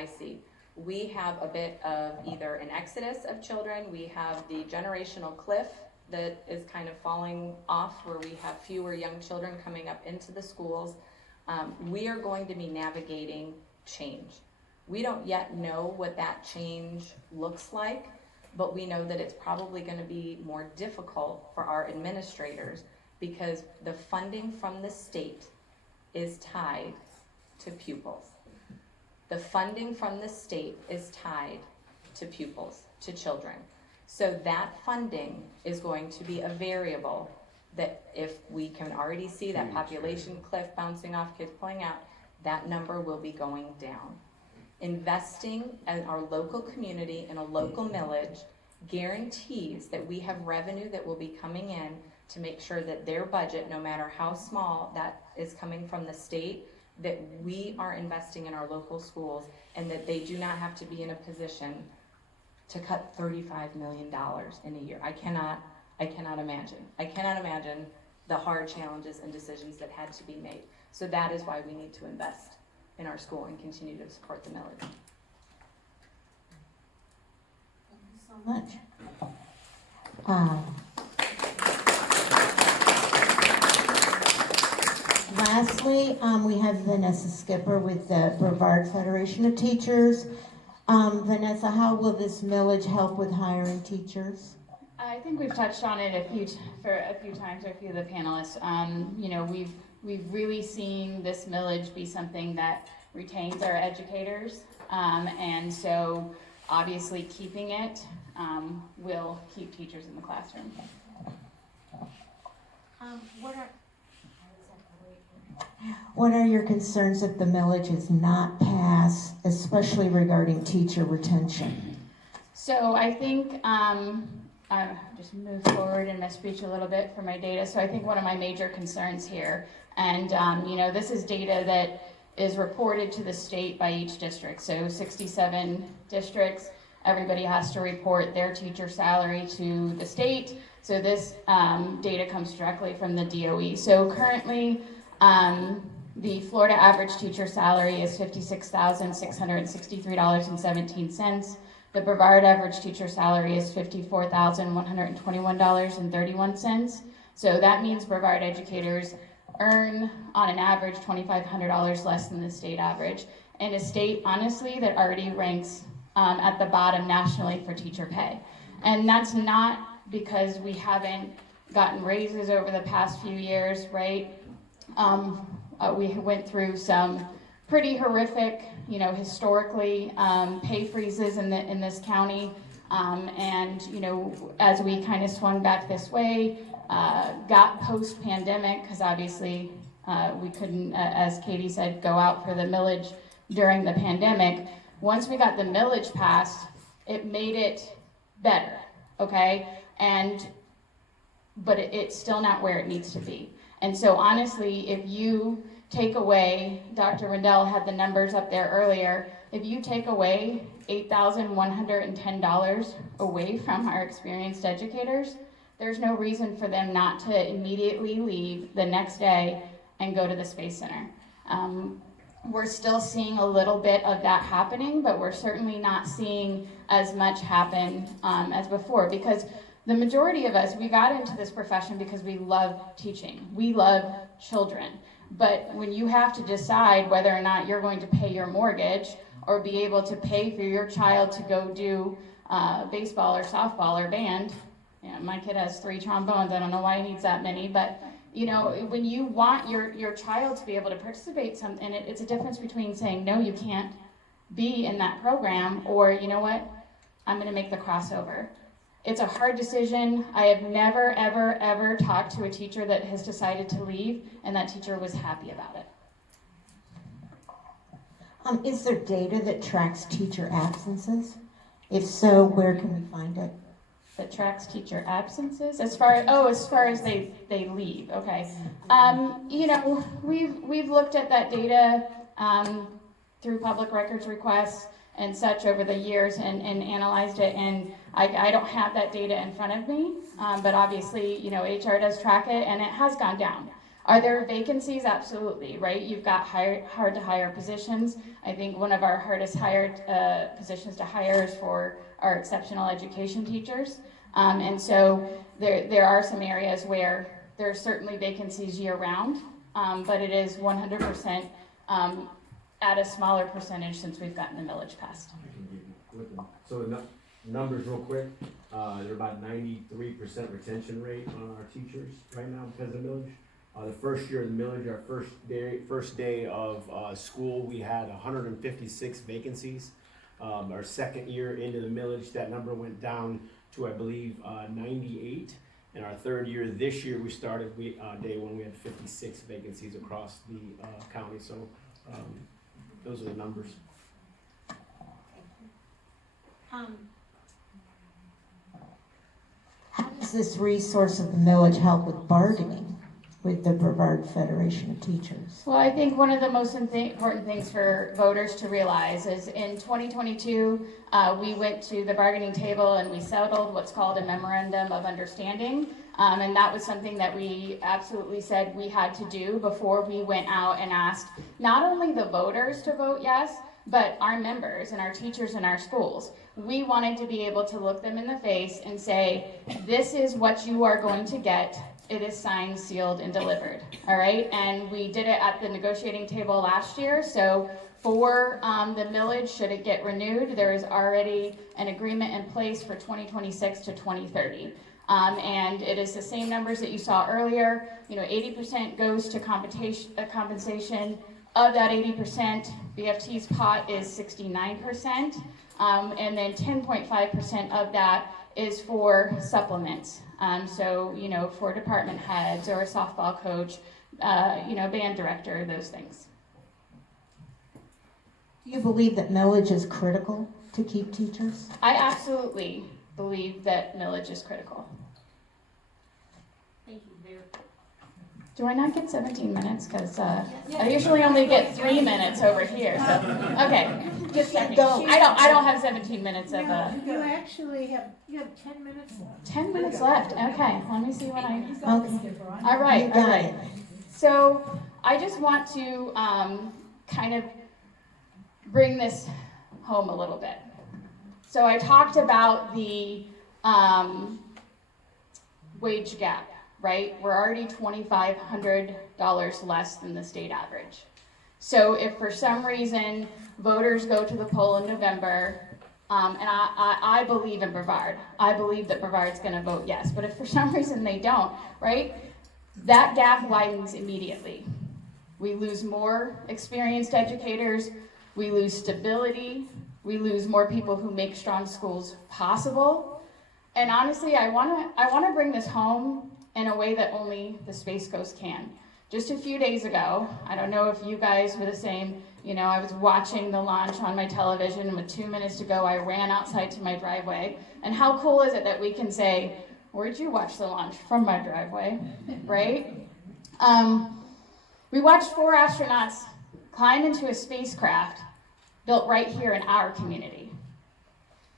see, we have a bit of either an exodus of children, we have the generational cliff that is kind of falling off where we have fewer young children coming up into the schools. We are going to be navigating change. We don't yet know what that change looks like, but we know that it's probably going to be more difficult for our administrators because the funding from the state is tied to pupils. The funding from the state is tied to pupils, to children. So that funding is going to be a variable that if we can already see that population cliff bouncing off, kids pulling out, that number will be going down. Investing in our local community in a local millage guarantees that we have revenue that will be coming in to make sure that their budget, no matter how small that is coming from the state, that we are investing in our local schools and that they do not have to be in a position to cut $35 million in a year. I cannot imagine. I cannot imagine the hard challenges and decisions that had to be made. So that is why we need to invest in our school and continue to support the millage. Thank you so much. Lastly, we have Vanessa Skipper with the Brevard Federation of Teachers. Vanessa, how will this millage help with hiring teachers? I think we've touched on it a few times, or a few of the panelists. We've really seen this millage be something that retains our educators, and so obviously keeping it will keep teachers in the classroom. What are your concerns if the millage is not passed, especially regarding teacher retention? So I think I'll just move forward in my speech a little bit for my data. So I think one of my major concerns here, and this is data that is reported to the state by each district. So 67 districts, everybody has to report their teacher salary to the state. So this data comes directly from the DOE. So currently, the Florida average teacher salary is $56,663.17. The Brevard average teacher salary is $54,121.31. So that means Brevard educators earn, on an average, $2,500 less than the state average, in a state, honestly, that already ranks at the bottom nationally for teacher pay. And that's not because we haven't gotten raises over the past few years, right? We went through some pretty horrific, you know, historically, pay freezes in this county. And, you know, as we kind of swung back this way, got post-pandemic, because obviously we couldn't, as Katie said, go out for the millage during the pandemic. Once we got the millage passed, it made it better, okay? But it's still not where it needs to be. And so honestly, if you take away, Dr. Rendell had the numbers up there earlier, if you take away $8,110 away from our experienced educators, there's no reason for them not to immediately leave the next day and go to the Space Center. We're still seeing a little bit of that happening, but we're certainly not seeing as much happen as before, because the majority of us, we got into this profession because we love teaching. We love children. But when you have to decide whether or not you're going to pay your mortgage or be able to pay for your child to go do baseball or softball or band, you know, my kid has 3 trombones. I don't know why he needs that many, but you know, when you want your child to be able to participate and it's a difference between saying, no, you can't be in that program, or you know what, I'm gonna make the crossover. It's a hard decision. I have never, ever, ever talked to a teacher that has decided to leave, and that teacher was happy about it. Is there data that tracks teacher absences? If so, where can we find it? That tracks teacher absences as far as they leave. Okay. You know, we've looked at that data through public records requests and such over the years and analyzed it, and I don't have that data in front of me, but obviously, you know, HR does track it, and it has gone down. Are there vacancies? Absolutely, right? You've got hard to hire positions. I think one of our hardest hired positions to hire is for our exceptional education teachers. And so there are some areas where there are certainly vacancies year round, but it is 100% at a smaller percentage since we've gotten the millage passed. So the numbers real quick, they're about 93% retention rate on our teachers right now because of the millage. The first year of the millage, our first day of school, we had 156 vacancies. Our second year into the millage, that number went down to, I believe, 98. And our third year, this year, we started day one, we had 56 vacancies across the county. So those are the numbers. How does this resource of the millage help with bargaining with the Brevard Federation of Teachers? Well, I think one of the most important things for voters to realize is in 2022, we went to the bargaining table and we settled what's called a memorandum of understanding. And that was something that we absolutely said we had to do before we went out and asked not only the voters to vote yes, but our members and our teachers in our schools. We wanted to be able to look them in the face and say, this is what you are going to get. It is signed, sealed, and delivered, all right? And we did it at the negotiating table last year, so for the millage, should it get renewed, there is already an agreement in place for 2026 to 2030. And it is the same numbers that you saw earlier. You know, 80% goes to compensation. Of that 80%, BFT's pot is 69%, and then 10.5% of that is for supplements. So, you know, for department heads or a softball coach, you know, band director, those things. Do you believe that millage is critical to keep teachers? I absolutely believe that millage is critical. Thank you very much. Do I not get 17 minutes? Because I usually only get 3 minutes over here. So, okay, just checking. I don't have 17 minutes of. You actually have 10 minutes left. 10 minutes left. Okay, let me see what I. Okay. All right, You all got right. it. So I just want to kind of bring this home a little bit. So I talked about the wage gap, right? We're already $2,500 less than the state average. So if for some reason voters go to the poll in November, and I believe in Brevard, I believe that Brevard's going to vote yes, but if for some reason they don't, right, that gap widens immediately. We lose more experienced educators, we lose stability, we lose more people who make strong schools possible. And honestly, I wanna bring this home in a way that only the Space Coast can. Just a few days ago, I don't know if you guys were the same, I was watching the launch on my television, and with 2 minutes to go, I ran outside to my driveway. And how cool is it that we can say, where'd you watch the launch? From my driveway, right? We watched 4 astronauts climb into a spacecraft built right here in our community.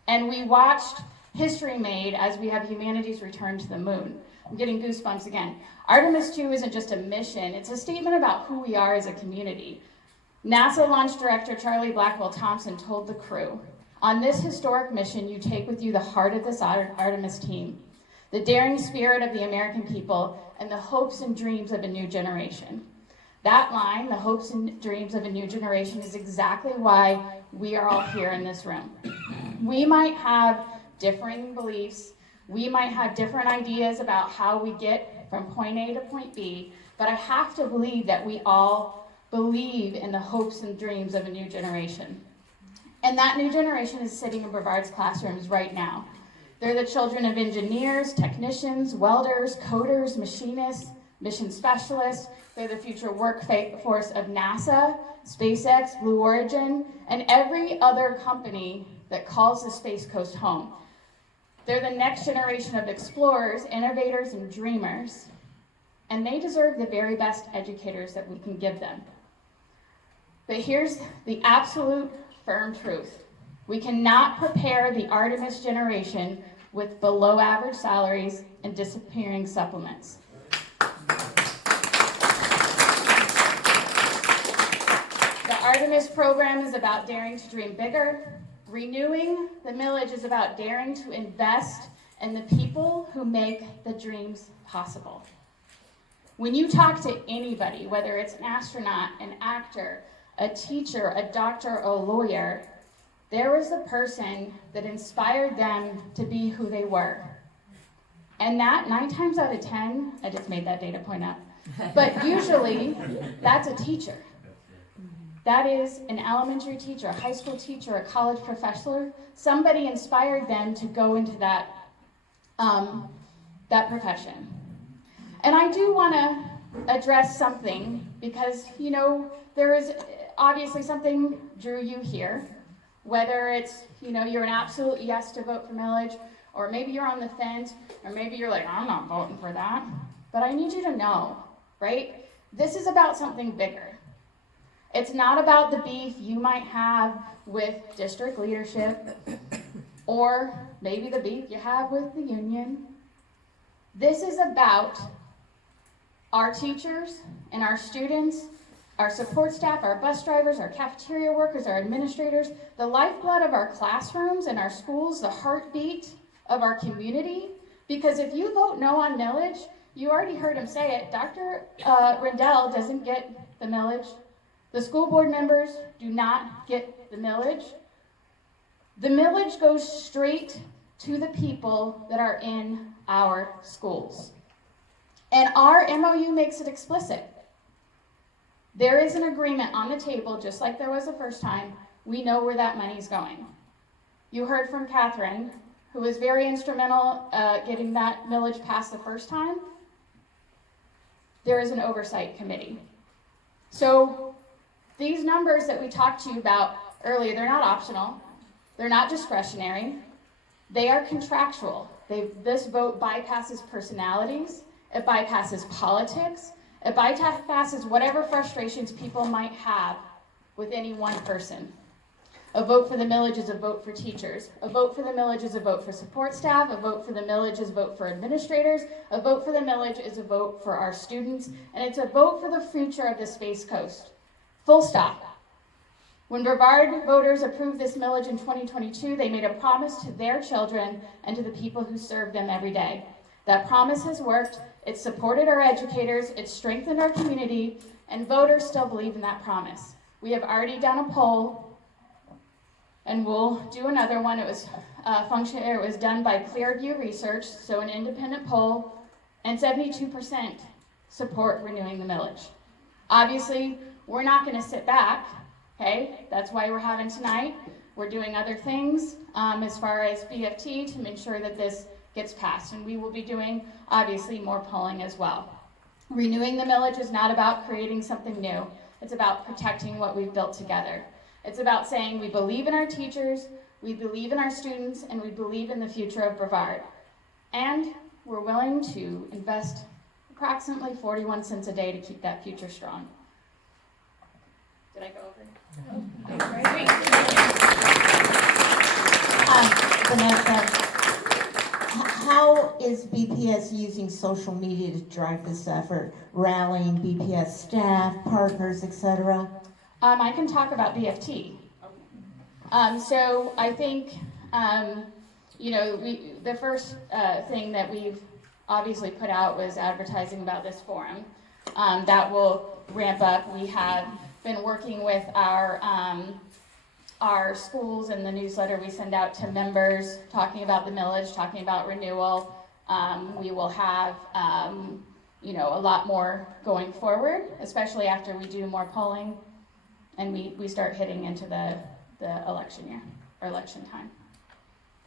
And we watched history made as we have humanity's return to the moon. I'm getting goosebumps again. Artemis 2 isn't just a mission, it's a statement about who we are as a community. NASA launch director Charlie Blackwell Thompson told the crew, on this historic mission, you take with you the heart of this Artemis team, the daring spirit of the American people, and the hopes and dreams of a new generation. That line, the hopes and dreams of a new generation, is exactly why we are all here in this room. We might have differing beliefs, we might have different ideas about how we get from point A to point B, but I have to believe that we all believe in the hopes and dreams of a new generation. And that new generation is sitting in Brevard's classrooms right now. They're the children of engineers, technicians, welders, coders, machinists, mission specialists. They're the future workforce of NASA, SpaceX, Blue Origin, and every other company that calls the Space Coast home. They're the next generation of explorers, innovators, and dreamers, and they deserve the very best educators that we can give them. But here's the absolute firm truth. We cannot prepare the Artemis generation with below average salaries and disappearing supplements. The Artemis program is about daring to dream bigger. Renewing the millage is about daring to invest in the people who make the dreams possible. When you talk to anybody, whether it's an astronaut, an actor, a teacher, a doctor, a lawyer, there was a person that inspired them to be who they were. And that 9 times out of 10, I just made that data point up, but usually that's a teacher. That is an elementary teacher, a high school teacher, a college professor. Somebody inspired them to go into that profession. And I do want to address something because, there is obviously something drew you here, whether it's, you're an absolute yes to vote for millage, or maybe you're on the fence, or maybe you're like, I'm not voting for that. But I need you to know, right? This is about something bigger. It's not about the beef you might have with district leadership, or maybe the beef you have with the union. This is about our teachers and our students, our support staff, our bus drivers, our cafeteria workers, our administrators, the lifeblood of our classrooms and our schools, the heartbeat of our community. Because if you vote no on millage, you already heard him say it, Dr. Rendell doesn't get the millage. The school board members do not get the millage. The millage goes straight to the people that are in our schools. And our MOU makes it explicit. There is an agreement on the table, just like there was the first time. We know where that money's going. You heard from Catherine, who was very instrumental getting that millage passed the first time. There is an oversight committee. So these numbers that we talked to you about earlier, they're not optional. They're not discretionary. They are contractual. This vote bypasses personalities. It bypasses politics. It bypasses whatever frustrations people might have with any one person. A vote for the millage is a vote for teachers. A vote for the millage is a vote for support staff. A vote for the millage is a vote for administrators. A vote for the millage is a vote for our students. And it's a vote for the future of the Space Coast. Full stop. When Brevard voters approved this millage in 2022, they made a promise to their children and to the people who serve them every day. That promise has worked. It supported our educators, it strengthened our community, and voters still believe in that promise. We have already done a poll, and we'll do another one. It was done by Clearview Research, so an independent poll, and 72% support renewing the millage. Obviously, we're not going to sit back, okay? That's why we're having tonight. We're doing other things as far as BFT to make sure that this gets passed, and we will be doing, obviously, more polling as well. Renewing the millage is not about creating something new. It's about protecting what we've built together. It's about saying we believe in our teachers, we believe in our students, and we believe in the future of Brevard. And we're willing to invest approximately 41 cents a day to keep that future strong. Did I go over? Great. Vanessa, how is BPS using social media to drive this effort? Rallying BPS staff, partners, etc.? I can talk about BFT. So I think, the first thing that we've obviously put out was advertising about this forum. That will ramp up. We have been working with our schools and the newsletter we send out to members, talking about the millage, talking about renewal. We will have, a lot more going forward, especially after we do more polling and we start hitting into the election year, or election time.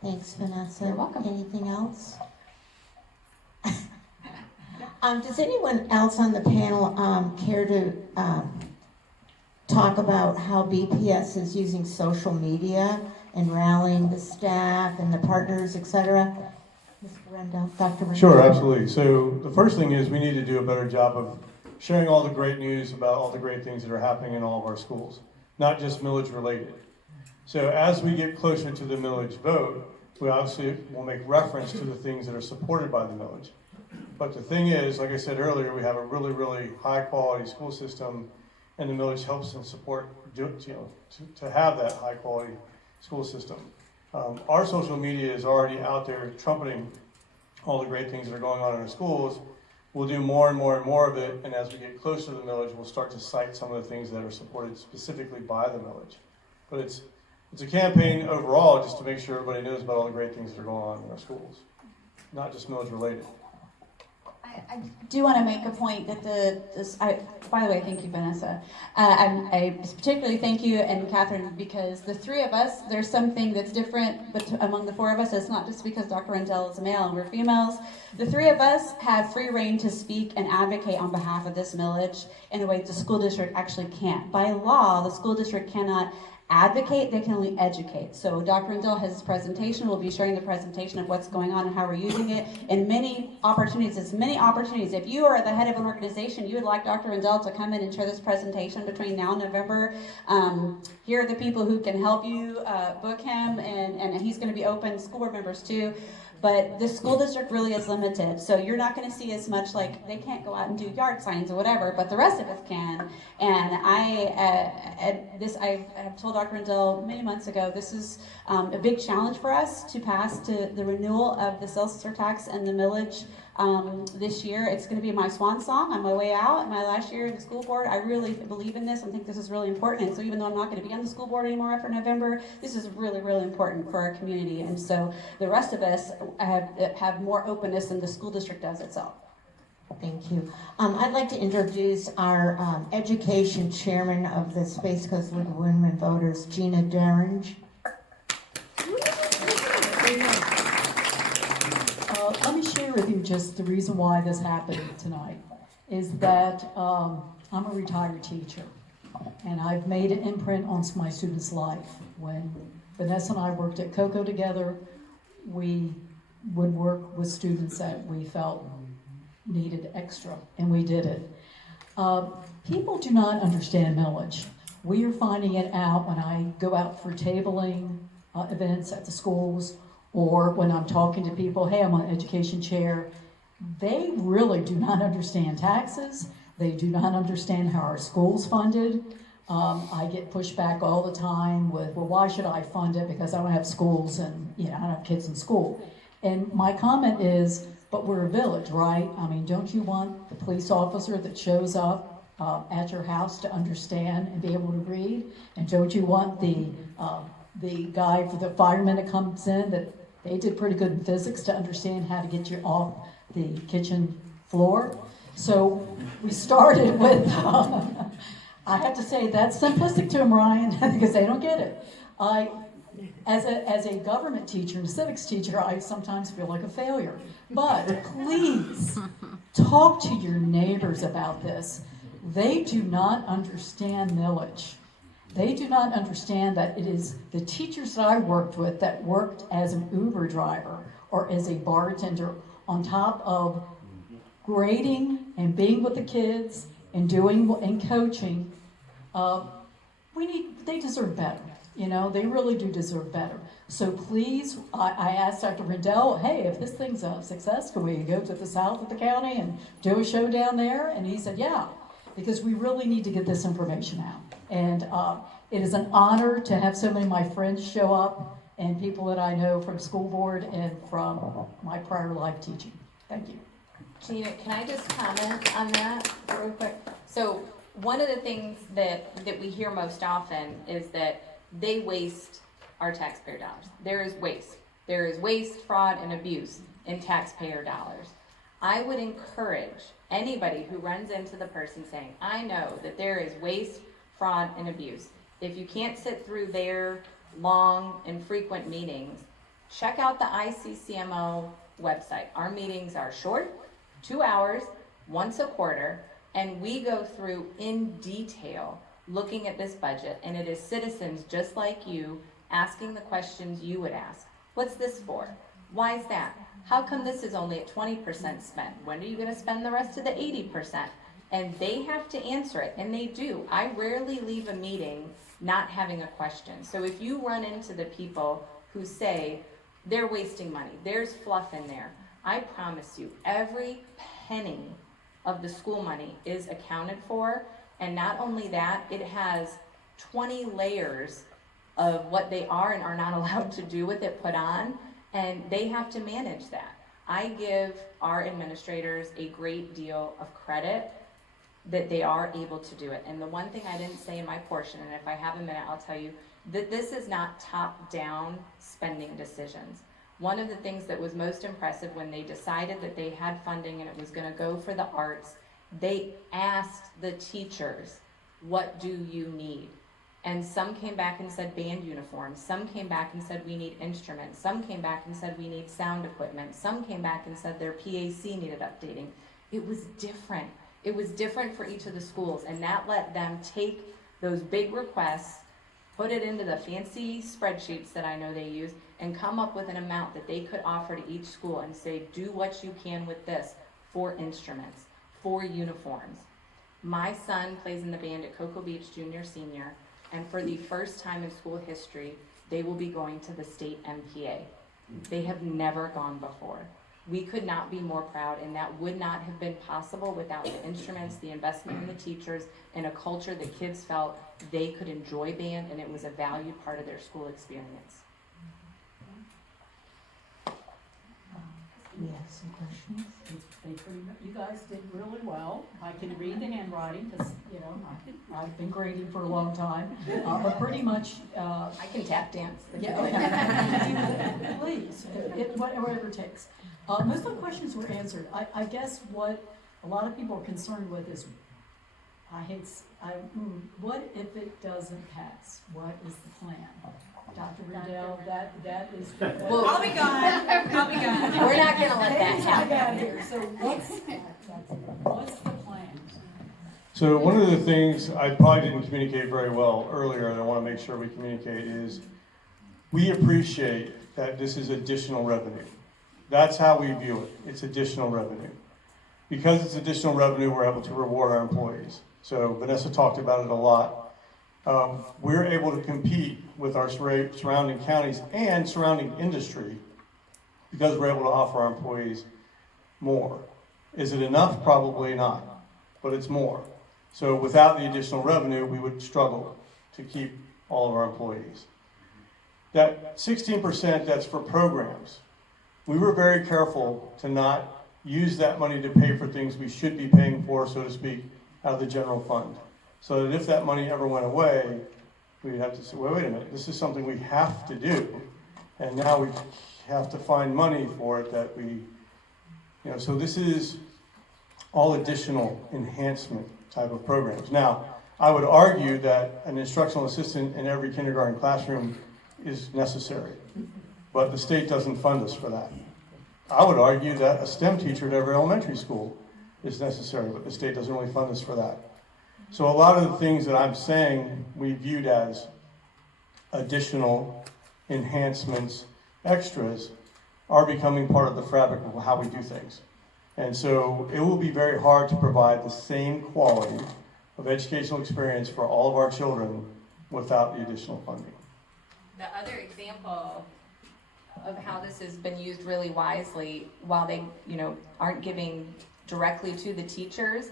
Thanks, Vanessa. You're welcome. Anything else? Does anyone else on the panel care to talk about how BPS is using social media and rallying the staff and the partners, etc.? Mr. Rendell, Dr. Rendell? Sure, absolutely. So the first thing is we need to do a better job of sharing all the great news about all the great things that are happening in all of our schools, not just millage related. So as we get closer to the millage vote, we obviously will make reference to the things that are supported by the millage. But the thing is, like I said earlier, we have a really, really high quality school system, and the millage helps and support to have that high quality school system. Our social media is already out there trumpeting all the great things that are going on in our schools. We'll do more and more and more of it, and as we get closer to the millage, we'll start to cite some of the things that are supported specifically by the millage. But it's a campaign overall just to make sure everybody knows about all the great things that are going on in our schools, not just millage related. I do want to make a point that by the way, thank you, Vanessa. I particularly thank you and Catherine, because the three of us, there's something that's different but among the four of us. It's not just because Dr. Rendell is a male and we're females. The three of us have free reign to speak and advocate on behalf of this millage in a way the school district actually can't. By law, the school district cannot advocate, they can only educate. So Dr. Rendell has his presentation. We'll be sharing the presentation of what's going on and how we're using it in many opportunities. If you are the head of an organization, you would like Dr. Rendell to come in and share this presentation between now and November. Here are the people who can help you book him, and he's going to be open, school board members too. But the school district really is limited, so you're not going to see as much, like they can't go out and do yard signs or whatever, but the rest of us can. And I have told Dr. Rendell many months ago, this is a big challenge for us to pass to the renewal of the sales tax and the millage this year. It's going to be my swan song on my way out, my last year in the school board. I really believe in this and think this is really important. And so even though I'm not going to be on the school board anymore after November, this is really, really important for our community. And so the rest of us have more openness than the school district does itself. Thank you. I'd like to introduce our education chairman of the Space Coast League of Women Voters, Gina Derringe. Let me share with you just the reason why this happened tonight is that I'm a retired teacher and I've made an imprint on my students' life. When Vanessa and I worked at COCO together, we would work with students that we felt needed extra, and we did it. People do not understand millage. We are finding it out when I go out for tabling events at the schools, or when I'm talking to people, hey, I'm on education chair. They really do not understand taxes. They do not understand how our school's funded. I get pushback all the time with, well, why should I fund it? Because I don't have schools and I don't have kids in school. And my comment is, but we're a village, right? I mean, don't you want the police officer that shows up at your house to understand and be able to read? And don't you want the guy for the fireman that comes in that they did pretty good in physics to understand how to get you off the kitchen floor? So we started with, I have to say that's simplistic to them, Ryan, because they don't get it. As a government teacher and a civics teacher, I sometimes feel like a failure. But please talk to your neighbors about this. They do not understand millage. They do not understand that it is the teachers that I worked with that worked as an Uber driver or as a bartender on top of grading and being with the kids and doing and coaching. They deserve better. You know, they really do deserve better. So please, I asked Dr. Riddell, hey, if this thing's a success, can we go to the south of the county and do a show down there? And he said, yeah, because we really need to get this information out. And it is an honor to have so many of my friends show up and people that I know from school board and from my prior life teaching. Thank you. Gina, can I just comment on that real quick? So one of the things that we hear most often is that they waste our taxpayer dollars. There is waste. There is waste, fraud, and abuse in taxpayer dollars. I would encourage anybody who runs into the person saying, I know that there is waste, fraud, and abuse. If you can't sit through their long and frequent meetings, check out the ICCMO website. Our meetings are short, 2 hours, once a quarter, and we go through in detail looking at this budget, and it is citizens just like you asking the questions you would ask. What's this for? Why is that? How come this is only at 20% spent? When are you going to spend the rest of the 80%? And they have to answer it, and they do. I rarely leave a meeting not having a question. So if you run into the people who say they're wasting money, there's fluff in there, I promise you every penny of the school money is accounted for. And not only that, it has 20 layers of what they are and are not allowed to do with it put on, and they have to manage that. I give our administrators a great deal of credit that they are able to do it. And the one thing I didn't say in my portion, and if I have a minute, I'll tell you, that this is not top-down spending decisions. One of the things that was most impressive when they decided that they had funding and it was going to go for the arts, they asked the teachers, what do you need? And some came back and said band uniforms. Some came back and said we need instruments. Some came back and said we need sound equipment. Some came back and said their PAC needed updating. It was different. It was different for each of the schools, and that let them take those big requests, put it into the fancy spreadsheets that I know they use, and come up with an amount that they could offer to each school and say, do what you can with this for instruments, for uniforms. My son plays in the band at Cocoa Beach Junior Senior, and for the first time in school history, they will be going to the state MPA. They have never gone before. We could not be more proud, and that would not have been possible without the instruments, the investment in the teachers, and a culture that kids felt they could enjoy band and it was a valued part of their school experience. We have some questions. You guys did really well. I can read the handwriting because, you know, I've been grading for a long time. But pretty much, I can tap dance. yeah, please, whatever it takes. Most of the questions were answered. I guess what a lot of people are concerned with is, what if it doesn't pass? What is the plan? Dr. Riddell, that is. Well, I'll be gone. I'll be gone. We're not going to let that Dave's not happen. out here. So what's the plan? So one of the things I probably didn't communicate very well earlier, and I want to make sure we communicate, is we appreciate that this is additional revenue. That's how we view it. It's additional revenue. Because it's additional revenue, we're able to reward our employees. So Vanessa talked about it a lot. We're able to compete with our surrounding counties and surrounding industry because we're able to offer our employees more. Is it enough? Probably not, but it's more. So without the additional revenue, we would struggle to keep all of our employees. That 16% that's for programs, we were very careful to not use that money to pay for things we should be paying for, so to speak, out of the general fund. So that if that money ever went away, we'd have to say, wait a minute, this is something we have to do. And now we have to find money for it that we, so this is all additional enhancement type of programs. Now, I would argue that an instructional assistant in every kindergarten classroom is necessary, but the state doesn't fund us for that. I would argue that a STEM teacher at every elementary school is necessary, but the state doesn't really fund us for that. So a lot of the things that I'm saying we viewed as additional enhancements, extras, are becoming part of the fabric of how we do things. And so it will be very hard to provide the same quality of educational experience for all of our children without the additional funding. The other example of how this has been used really wisely, while they, aren't giving directly to the teachers,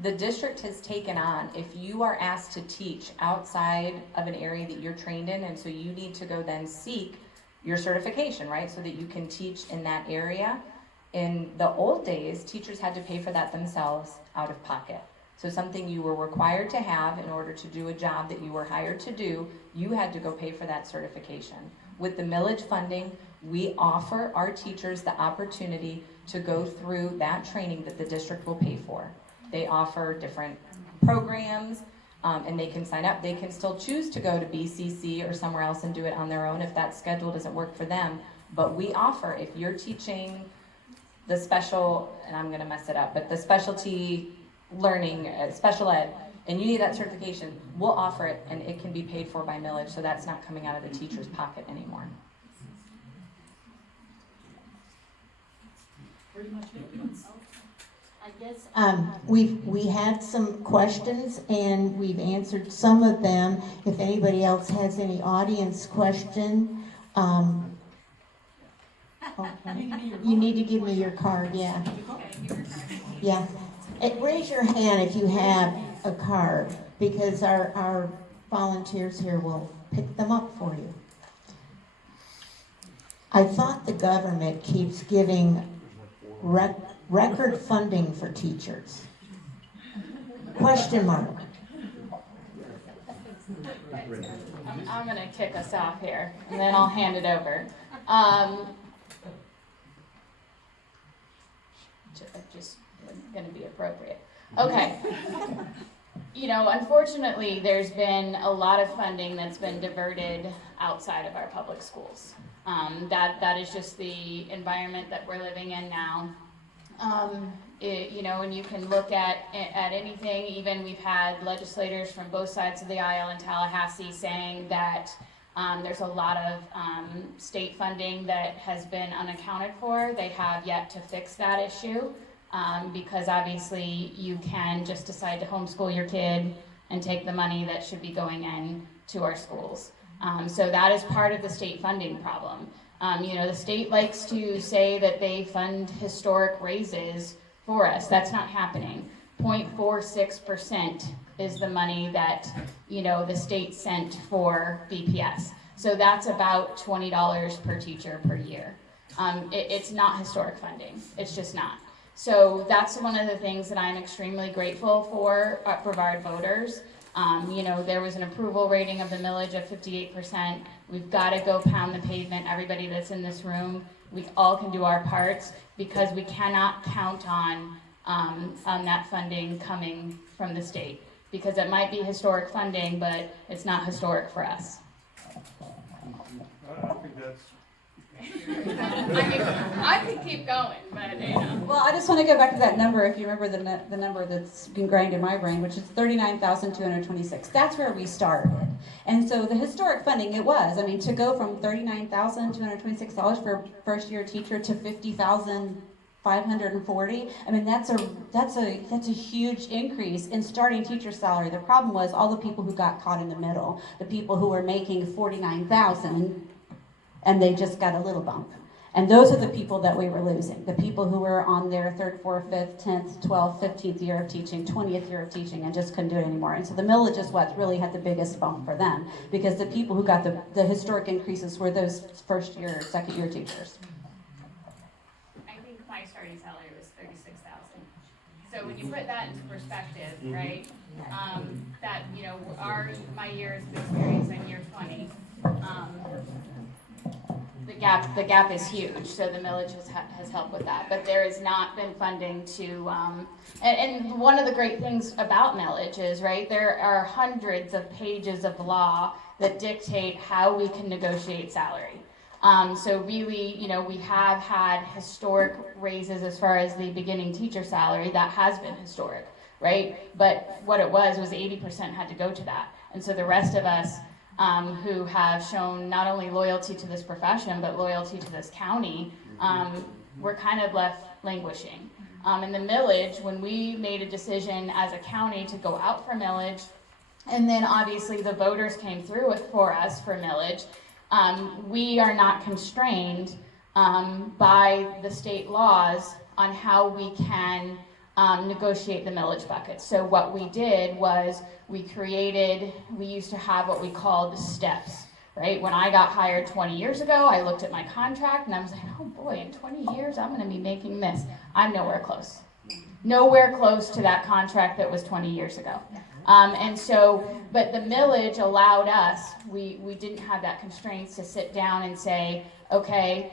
the district has taken on, if you are asked to teach outside of an area that you're trained in, and so you need to go then seek your certification, right, so that you can teach in that area. In the old days, teachers had to pay for that themselves out of pocket. So something you were required to have in order to do a job that you were hired to do, you had to go pay for that certification. With the millage funding, we offer our teachers the opportunity to go through that training that the district will pay for. They offer different programs, and they can sign up. They can still choose to go to BCC or somewhere else and do it on their own if that schedule doesn't work for them. But we offer, if you're teaching the special, and I'm gonna mess it up, but the specialty learning, special ed, and you need that certification, we'll offer it, and it can be paid for by millage, so that's not coming out of the teacher's pocket anymore. I guess we had some questions and we've answered some of them. If anybody else has any audience question, you need to give me your card. Yeah. Yeah. Raise your hand if you have a card, because our volunteers here will pick them up for you. I thought the government keeps giving record funding for teachers. Question mark. I'm going to kick us off here, and then I'll hand it over. Just going to be appropriate. Okay. Unfortunately, there's been a lot of funding that's been diverted outside of our public schools. That is just the environment that we're living in now. And you can look at anything. Even we've had legislators from both sides of the aisle in Tallahassee saying that there's a lot of state funding that has been unaccounted for. They have yet to fix that issue, because obviously you can just decide to homeschool your kid and take the money that should be going in to our schools. So that is part of the state funding problem. The state likes to say that they fund historic raises for us. That's not happening. 0.46% is the money that, the state sent for BPS. So that's about $20 per teacher per year. It's not historic funding. It's just not. So that's one of the things that I'm extremely grateful for Brevard voters. There was an approval rating of the millage of 58%. We've got to go pound the pavement. Everybody that's in this room, we all can do our parts, because we cannot count on that funding coming from the state, because it might be historic funding, but it's not historic for us. I think that's... I could keep going, but Well, I just want to go back to that number, if you remember the number that's ingrained in my brain, which is 39,226. That's where we started. And so the historic funding, it was, to go from $39,226 for a first-year teacher to $50,540. That's a huge increase in starting teacher salary. The problem was all the people who got caught in the middle, the people who were making $49,000, and they just got a little bump. And those are the people that we were losing, the people who were on their 3rd, 4th, 5th, 10th, 12th, 15th year of teaching, 20th year of teaching, and just couldn't do it anymore. And so the millage is what really had the biggest bump for them, because the people who got the historic increases were those first year, second year teachers. I think my starting salary was $36,000. So when you put that into perspective, right? That my years of experience in year 20. the gap is huge, so the millage has helped with that. But there has not been funding to, and one of the great things about millage is, right, there are hundreds of pages of law that dictate how we can negotiate salary. So really, you know, we have had historic raises as far as the beginning teacher salary. That has been historic, right? But what it was 80% had to go to that. And so the rest of us who have shown not only loyalty to this profession, but loyalty to this county, we're kind of left languishing. In the millage, when we made a decision as a county to go out for millage, and then obviously the voters came through for us for millage, we are not constrained by the state laws on how we can negotiate the millage buckets. So what we did was we used to have what we called steps, right? When I got hired 20 years ago, I looked at my contract and I was like, oh boy, in 20 years, I'm gonna be making this. I'm nowhere close. Nowhere close to that contract that was 20 years ago. But the millage allowed us, we didn't have that constraints to sit down and say, okay,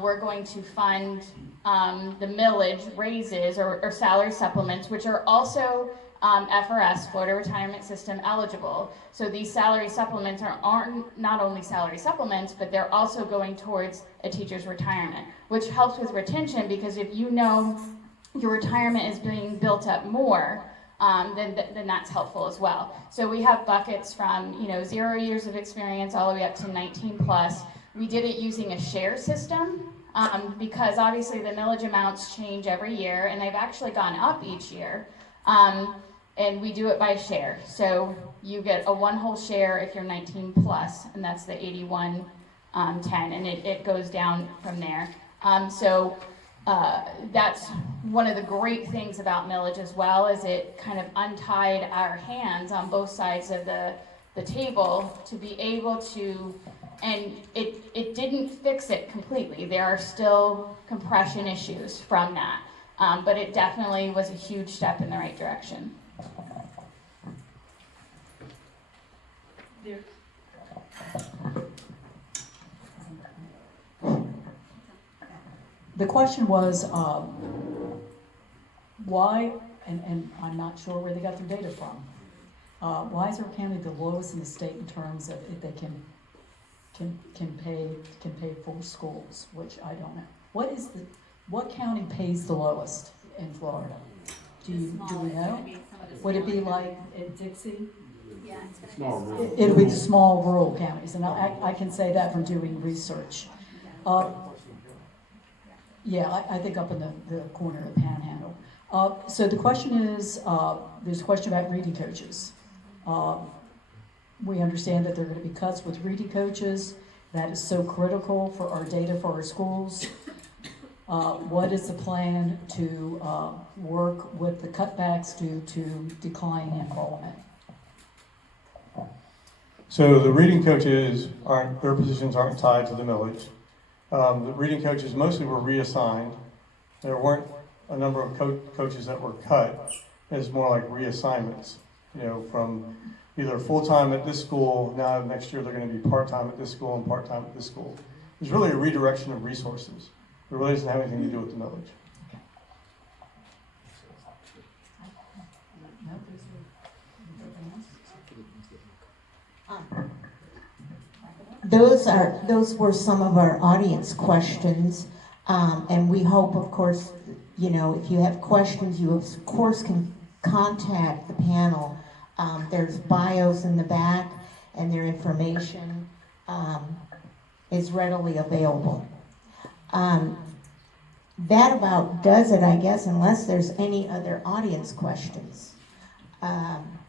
we're going to fund the millage raises or salary supplements, which are also FRS, Florida Retirement System eligible. So these salary supplements aren't not only salary supplements, but they're also going towards a teacher's retirement, which helps with retention, because if you know your retirement is being built up more, then that's helpful as well. So we have buckets from 0 years of experience all the way up to 19 plus. We did it using a share system because obviously the millage amounts change every year, and they've actually gone up each year. And we do it by share. So you get a one whole share if you're 19 plus, and that's the 81.10, and it goes down from there. That's one of the great things about millage as well, is it kind of untied our hands on both sides of the table to be able to, and it didn't fix it completely. There are still compression issues from that, but it definitely was a huge step in the right direction. The question was, why, and I'm not sure where they got their data from, why is our county the lowest in the state in terms of if they can pay for schools, which I don't know. What county pays the lowest in Florida? Do we know? Would it be like at Dixie? Yeah, it's gonna Small be rural. It'll be the small rural counties, and I can say that from doing research. Yeah, I think up in the corner of the Panhandle. So the question is, there's a question about reading coaches. We understand that there are going to be cuts with reading coaches. That is so critical for our data for our schools. What is the plan to work with the cutbacks due to declining enrollment? So the reading coaches their positions aren't tied to the millage. The reading coaches mostly were reassigned. There weren't a number of coaches that were cut. It's more like reassignments, from either full-time at this school, now next year they're going to be part-time at this school and part-time at this school. It's really a redirection of resources. It really doesn't have anything to do with the millage. Those were some of our audience questions, and we hope, of course, if you have questions, you of course can contact the panel. There's bios in the back, and their information is readily available. That about does it, I guess, unless there's any other audience questions. I'm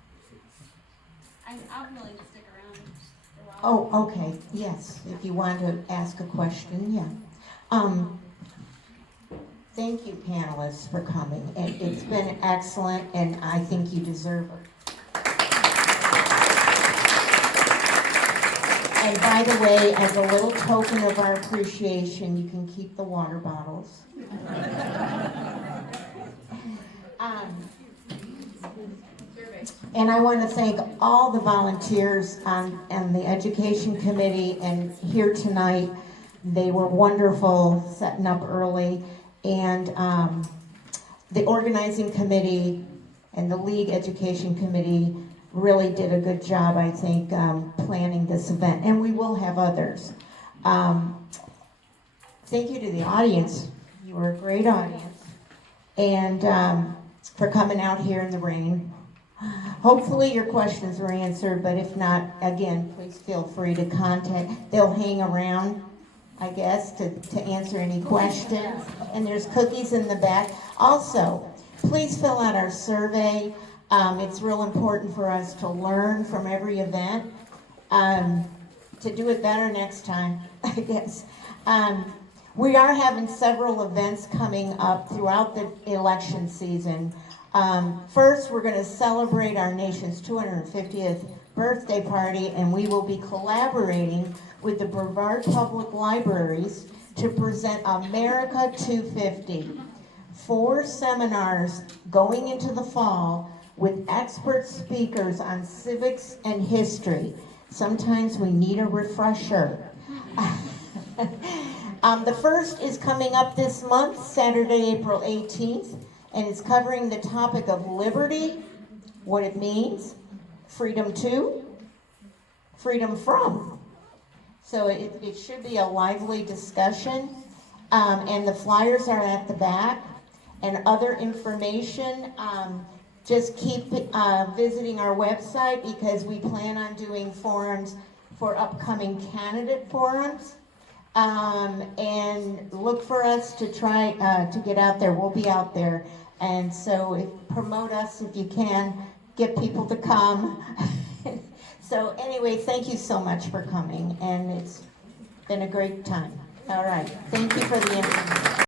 willing to stick around for a while. Oh, okay, yes, if you want to ask a question, yeah. Thank you, panelists, for coming. It's been excellent, and I think you deserve it. And by the way, as a little token of our appreciation, you can keep the water bottles. And I want to thank all the volunteers on the Education Committee and here tonight They were wonderful, setting up early, and the organizing committee and the league education committee really did a good job, I think, planning this event, and we will have others. Thank you to the audience. You were a great audience, and for coming out here in the rain. Hopefully your questions were answered, but if not, again, please feel free to contact. They'll hang around, I guess, to answer any questions. And there's cookies in the back. Also, please fill out our survey. It's real important for us to learn from every event, to do it better next time, I guess. We are having several events coming up throughout the election season. First, we're going to celebrate our nation's 250th birthday party, and we will be collaborating with the Brevard Public Libraries to present America 250. 4 seminars going into the fall with expert speakers on civics and history. Sometimes we need a refresher. The first is coming up this month, Saturday, April 18th. And it's covering the topic of liberty, what it means, freedom to, freedom from. So it should be a lively discussion. And the flyers are at the back. And other information, just keep visiting our website, because we plan on doing forums for upcoming candidate forums. And look for us to try to get out there. We'll be out there. And so promote us if you can, get people to come. So anyway, thank you so much for coming, and it's been a great time. All right, thank you for the information.